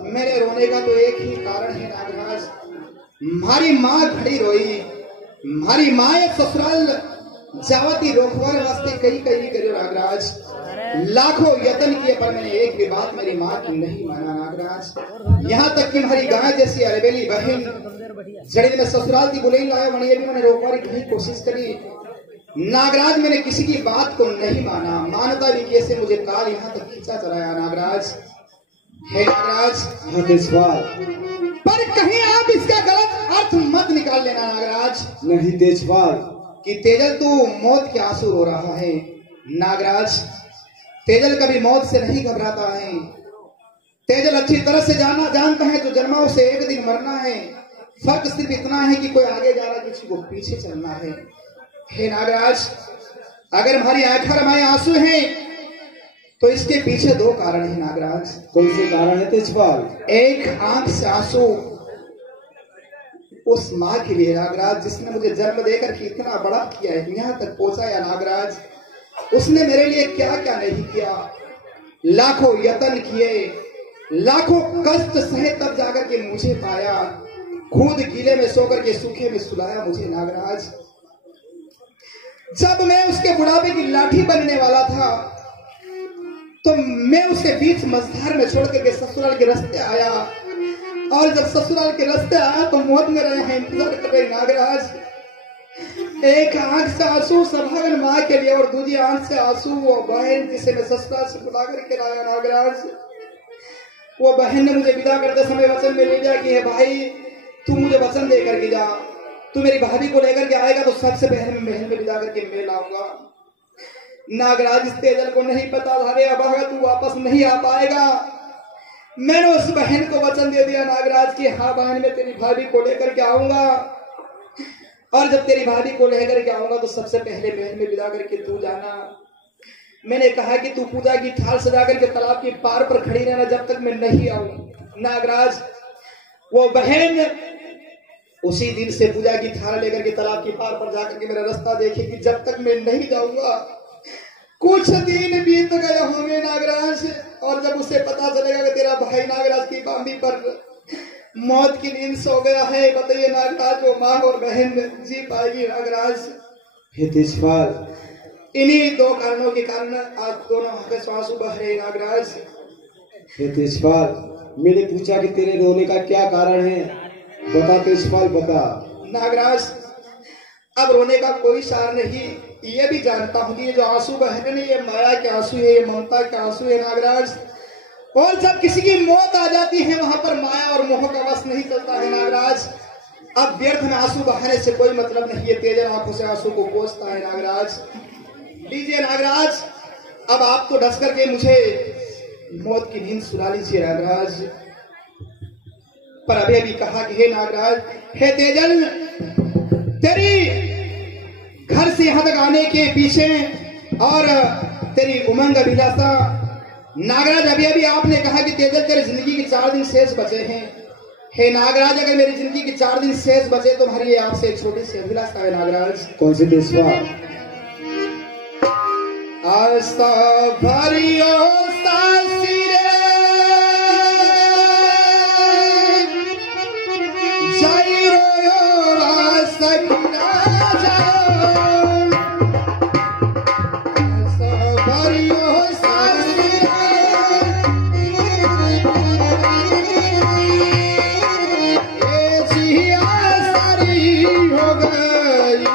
मेरे रोने का तो एक ही कारण है नागराज। मारी माँ खड़ी रोई, मारी माँ ससुराल जावती रोकवार वास्ते कई कई करो नागराज। लाखों यत्न किए पर मैंने एक भी बात मेरी माँ की नहीं माना नागराज। यहाँ तक कि हमारी गाय जैसी अलबेली बहन जड़ी में ससुराल की बुलाई लाया वही भी मैंने रोकवारी की कोशिश करी नागराज। मैंने किसी की बात को नहीं माना, मानता भी कैसे मुझे काल यहाँ तक खींचा चलाया नागराज। हे नागराज, पर कहीं आप इसका गलत अर्थ मत निकाल लेना नागराज। नहीं तेजपाल, कि तेजल तू मौत के आंसू रो रहा है। नागराज, तेजल कभी मौत से नहीं घबराता है। तेजल अच्छी तरह से जानता है जो जन्मा उसे एक दिन मरना है। फर्क सिर्फ इतना है कि कोई आगे जा रहा, किसी को पीछे चलना है। हे नागराज, अगर हमारी आंखें रमाए आंसू हैं तो इसके पीछे दो कारण है नागराज। कौन से कारण है तेजपाल? एक, आंख से आंसू उस माँ के लिए नागराज जिसने मुझे जन्म देकर के इतना बड़ा किया है, यहाँ तक पहुंचाया नागराज। उसने मेरे लिए क्या क्या नहीं किया, लाखों यत्न किए, लाखों कष्ट सहे, तब जाकर के मुझे पाया। खुद गीले में सोकर के सूखे में सुलाया मुझे नागराज। जब मैं उसके बुढ़ापे की लाठी बनने वाला था तो मैं उसके बीच मझधार में छोड़ करके ससुराल के रास्ते आया, और जब ससुराल के रास्ते आया तो मौत में रहे हैं इंतजार कर रहे नागराज। एक आंख से आंसू सभागन माँ के लिए और दूसरी आंख से आंसू वो बहन जिसे मैं ससुराल से बुला करके लाया नागराज। वो बहन ने मुझे विदा करते समय वचन में ले लिया कि हे भाई, तू मुझे वचन दे करके जा, तू मेरी भाभी को लेकर के आएगा तो सबसे पहले मैं महल में विदा करके मैं लाऊंगा। नागराज, इस तेजल को नहीं पता था रे अभागा तू वापस नहीं आ पाएगा। मैंने उस बहन को वचन दे दिया नागराज कि हाँ बहन, मैं तेरी भाभी को लेकर के आऊंगा, और जब तेरी भाभी को लेकर के आऊंगा तो सबसे पहले महल में विदा करके तू जाना। मैंने कहा कि तू पूजा की थाल सजा करके तालाब के पार पर खड़ी रहना जब तक मैं नहीं आऊं। नागराज, वो बहन उसी दिन से पूजा की थाल लेकर के तालाब के पार पर जाकर के मेरा रास्ता देखेगी। जब तक मैं नहीं जाऊंगा कुछ दिन बीत गए होंगे नागराज, और जब उसे पता चलेगा कि तेरा भाई नागराज की बांधी पर मौत की नींद सो गया है, बताइए नागराज वो माँ और बहन जी पाएगी नागराज? हे तेजपाल, इन्हीं दो कारणों के कारण आज दोनों आंखें से आंसू बह रहे नागराज। हे तेजपाल, मैंने पूछा कि तेरे रोने का क्या कारण है, बता तेजपाल बता। नागराज, अब रोने का कोई सार नहीं, ये भी जानता हूँ कि ये जो आंसू बह रहे हैं ये माया के आंसू है, ये ममता के आंसू है नागराज। और जब किसी की मौत आ जाती है वहां पर माया और मोह का वश नहीं चलता है नागराज। अब व्यर्थ में आंसू बहाने से कोई मतलब नहीं है, तेजल आंखों से आंसू को पोंछता है नागराज। लीजिए नागराज, अब आप तो डस करके मुझे मौत की नींद सुला लीजिए नागराज। पर अभी अभी कहा कि हे नागराज, हे तेजल, तेरी घर से यहां तक आने के पीछे और तेरी उमंग अभिलाषा, नागराज अभी अभी आपने कहा कि तेजल तेरी जिंदगी के 4 दिन शेष बचे हैं। हे नागराज, अगर मेरी जिंदगी के 4 दिन शेष बचे तो हमारी आपसे एक छोटी सी अभिलाषा है नागराज। कौन सी देशवा? आस्था भरियो सासिरे जाइरो रासकिना जान, आस्था भरियो सासिरे ए जिया सारी हो गई।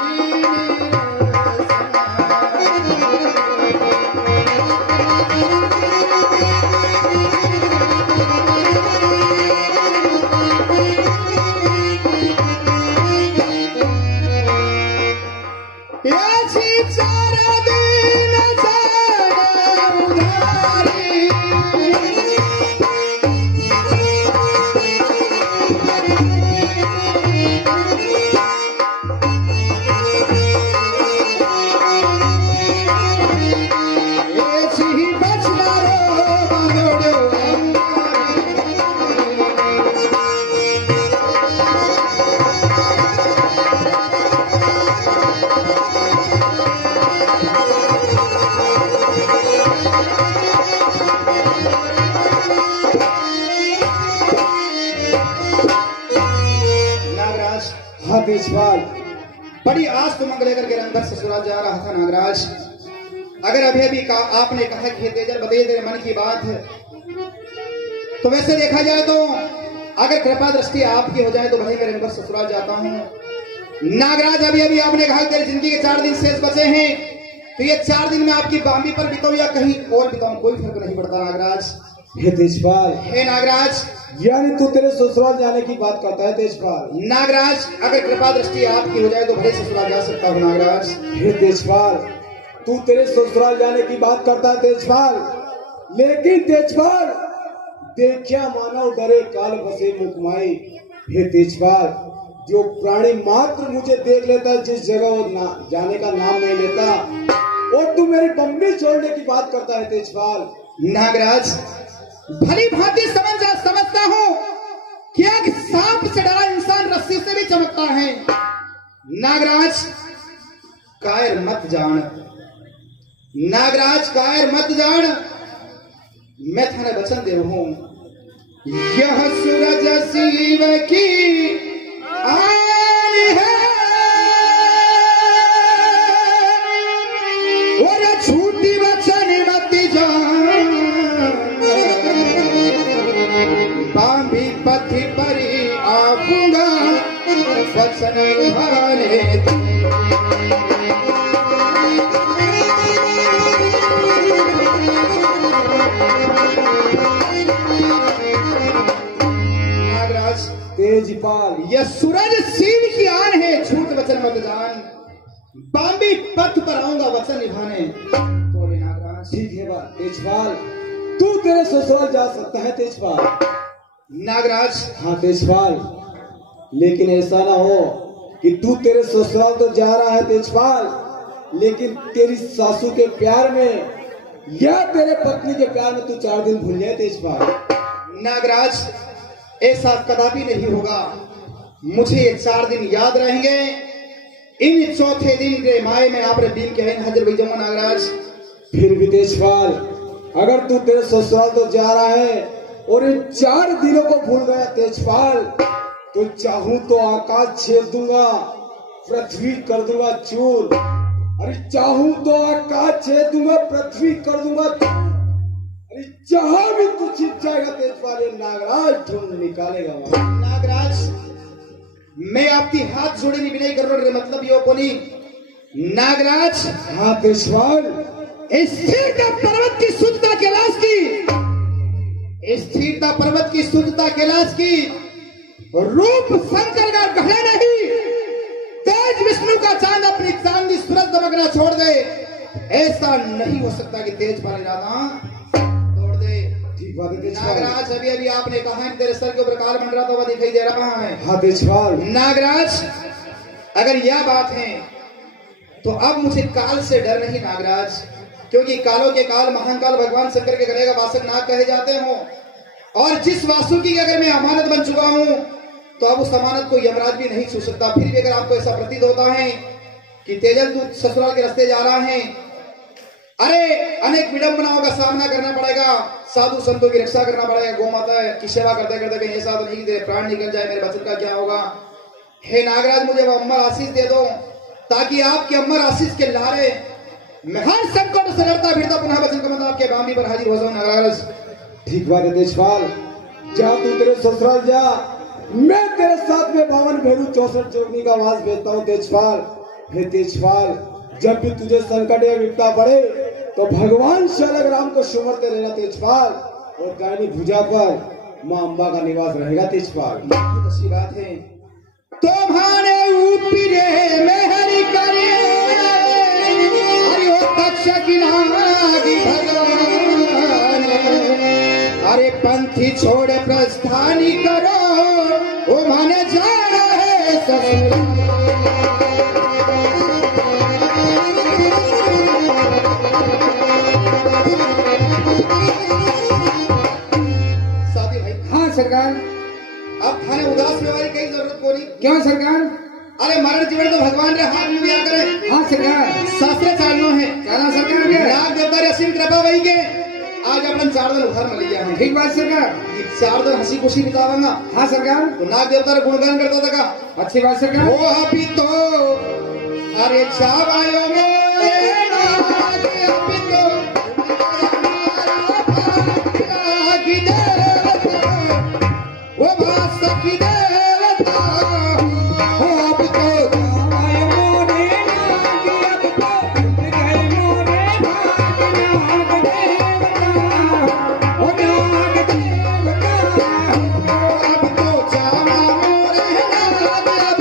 देशपाल, बड़ी आस उमंग लेकर के रंगभर ससुराल जा रहा था नागराज। अगर अभी अभी आपने कहा कि तेजल बताइए तेरे मन की बात है, तो वैसे देखा जाए तो अगर कृपा दृष्टि आपकी हो जाए तो भाई मैं रंगभर ससुराल जाता हूँ। नागराज अभी अभी आपने कहा तेरी जिंदगी के 4 दिन शेष बचे हैं, तो ये 4 दिन में आपकी बाम्बी पर बिताऊं या कहीं और बिताऊं कोई फर्क नहीं पड़ता नागराज। हे देशपाल, हे नागराज, यानी तू तेरे ससुराल जाने की बात करता है देशपाल? नागराज, अगर कृपा दृष्टि आपकी हो जाए तो भले ससुराल जा सकता हूँ नागराज। हे देशपाल, तू तेरे ससुराल जाने की बात करता है देशपाल, लेकिन देशपाल देखिया मानव डरे काल बसे मुकमाई। हे तेजपाल, जो प्राणी मात्र मुझे देख लेता है जिस जगह वो जाने का नाम नहीं लेता, और तू मेरी बम्बी छोड़ने की बात करता है तेजपाल। नागराज, भली भांति समझता हूँ कि एक सांप से डरा इंसान रस्सी से भी चमकता है। नागराज, कायर मत जान, नागराज कायर मत जान, मैं थाने वचन दे रहा हूं, यह सूरज शिव की आन है और झूठी वचन मत जान, बांबी पथि परी आऊंगा वचन निभाने। तेजपाल, यह सूरज शिव की आन है, झूठ वचन मत जान, बांबी पथ पर आऊंगा वचन निभाने। तो नागराज, ठीक है बात तेजपाल, तू तेरे ससुराल जा सकता है तेजपाल। नागराज, हाँ तेजपाल, लेकिन ऐसा ना हो कि तू तेरे ससुराल तो जा रहा है तेजपाल, लेकिन तेरी सासू के प्यार में या तेरे पत्नी के प्यार में तू 4 दिन भूल जाए तेजपाल। नागराज, ऐसा कदापि नहीं होगा, मुझे ये 4 दिन याद रहेंगे। इन चौथे दिन के माए में आप बीन के हाजिर भाई जमा। नागराज, फिर भी तेजपाल, अगर तू तेरे ससुराल तो जा रहा है और इन 4 दिनों को भूल गया तेजपाल, तो चाहूं तो आकाश छेद दूंगा, पृथ्वी कर दूंगा चूर। अरे चाहूं तो आकाश छेद दूंगा, पृथ्वी कर दूंगा चूर। अरे जहां भी तू छिप जाएगा तेजपाल, ये नागराज ढूंढ निकालेगा। नागराज, मैं आपकी हाथ जोड़े नहीं विनय कर रहा, मतलब यो कोनी। नागराज, हाँ तेजपाल, स्थिरता पर्वत की शुद्धता कैलाश की, स्थिरता पर्वत की शुद्धता कैलाश की, रूप शंकर का गहरा नहीं, तेज विष्णु का चांद अपनी चांदी सूरज दमकना छोड़ दे, ऐसा नहीं हो सकता कि तेजपाल इरादा तोड़ दे। ठीक बात है तेजपाल। नागराज, अभी अभी आपने कहा कि तेरे सर के ऊपर काल मंडराता हुआ दिखाई दे रहा है। हाँ तेजपाल। नागराज, अगर यह बात है तो अब मुझे काल से डर नहीं नागराज, क्योंकि कालों के काल महाकाल भगवान शंकर के गले का वासक नाग कहे जाते हो। और जिस वासुकी की अगर मैं अमानत बन चुका हूं तो अब उस अमानत को यमराज भी नहीं छू सकता। फिर भी अगर आपको ऐसा प्रतीत होता है कि तेजल तू ससुराल के रास्ते जा रहा है, अरे अनेक विडंबनाओं का सामना करना पड़ेगा, साधु संतों की रक्षा करना पड़ेगा, गौ माता की सेवा करते करते कहीं ऐसा तो नहीं तेरे प्राण निकल जाए, मेरे बचन का क्या होगा। हे नागराज, मुझे वो अमर आशीष दे दो ताकि आपके अमर आशीष के लारे मैं हर संकट से लड़ता फिरता पुनः वचन का मतलब आपके गांधी पर हाजिर हो जाऊं नागराज। ठीक बात है तेजपाल। जा तू तेरे ससुराल जा, मैं तेरे साथ में 52 भेरू 64 जोगनी का आवाज भेजता हूँ तेजपाल। हे तेजपाल, जब भी तुझे संकट या विपदा पड़े तो भगवान शालग राम को सुमरते रहना तेजपाल, और दाहिनी भुजा पर माँ अम्बा का निवास रहेगा तेजपाल। अच्छी बात है। तुम्हारे ऊपरे मेहरी करे अरे तक्षक नागी भगवान, अरे पंथी छोड़े प्रस्थानी करो वो माने जाना है ससुराल। सरकार, अब थाने उदास व्यवहार की जरूरत को नहीं। क्यों सरकार? अरे मरण जीवन तो भगवान रे हाथ में दिया करे। हाँ सरकार, शास्त्र चालनो है कहना सरकार के नाग देवता रे असीम कृपा वही के आज अपन 4 दिन उधार मिल गया है। ठीक बात सरकार। 4 दिन हंसी खुशी बितावांगा। हाँ सरकार। तो नाग देवता रे गुणगान करता था का। अच्छी बात सरकार। वो अभी तो अरे चावायो मेरे नाग, अभी तो वो भाषा की देवता हो, अब तो मोरे नाग, अब तो गए मोरे नाग, नाग देवता, ओ नाग देवता, अब तो जावा मोरे नाग, अब तो नाग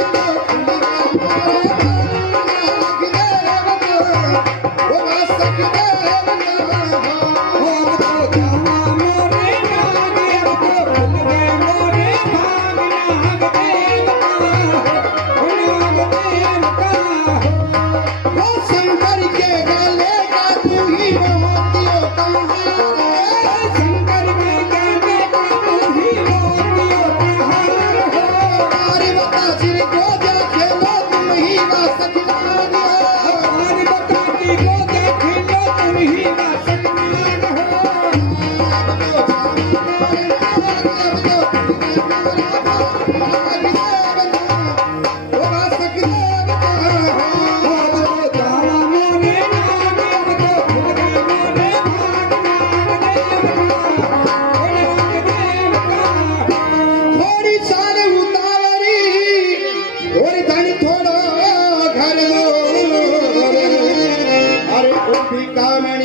देवता, वो भाषा की देवता हो, अब तो जावा मोरे नाग, अब तो गए मोरे नाग, नाग देवता, ओ नाग देवता। वो शंकर के गले का तू ही मोतियों का हार, शंकर में गाने का तू ही मोतियों का हार हो। अरे बता सिर को जाके लो तुम ही वासकमान हो। और बताती को देख लो तुम ही वासकमान हो। अब तो जावा मोरे नाग, अब तो गए मोरे नाग, नाग देवता, ओ नाग देवता। थोड़ी चाल उतावरी और धन थोड़ा घर लो, अरे उठी कामण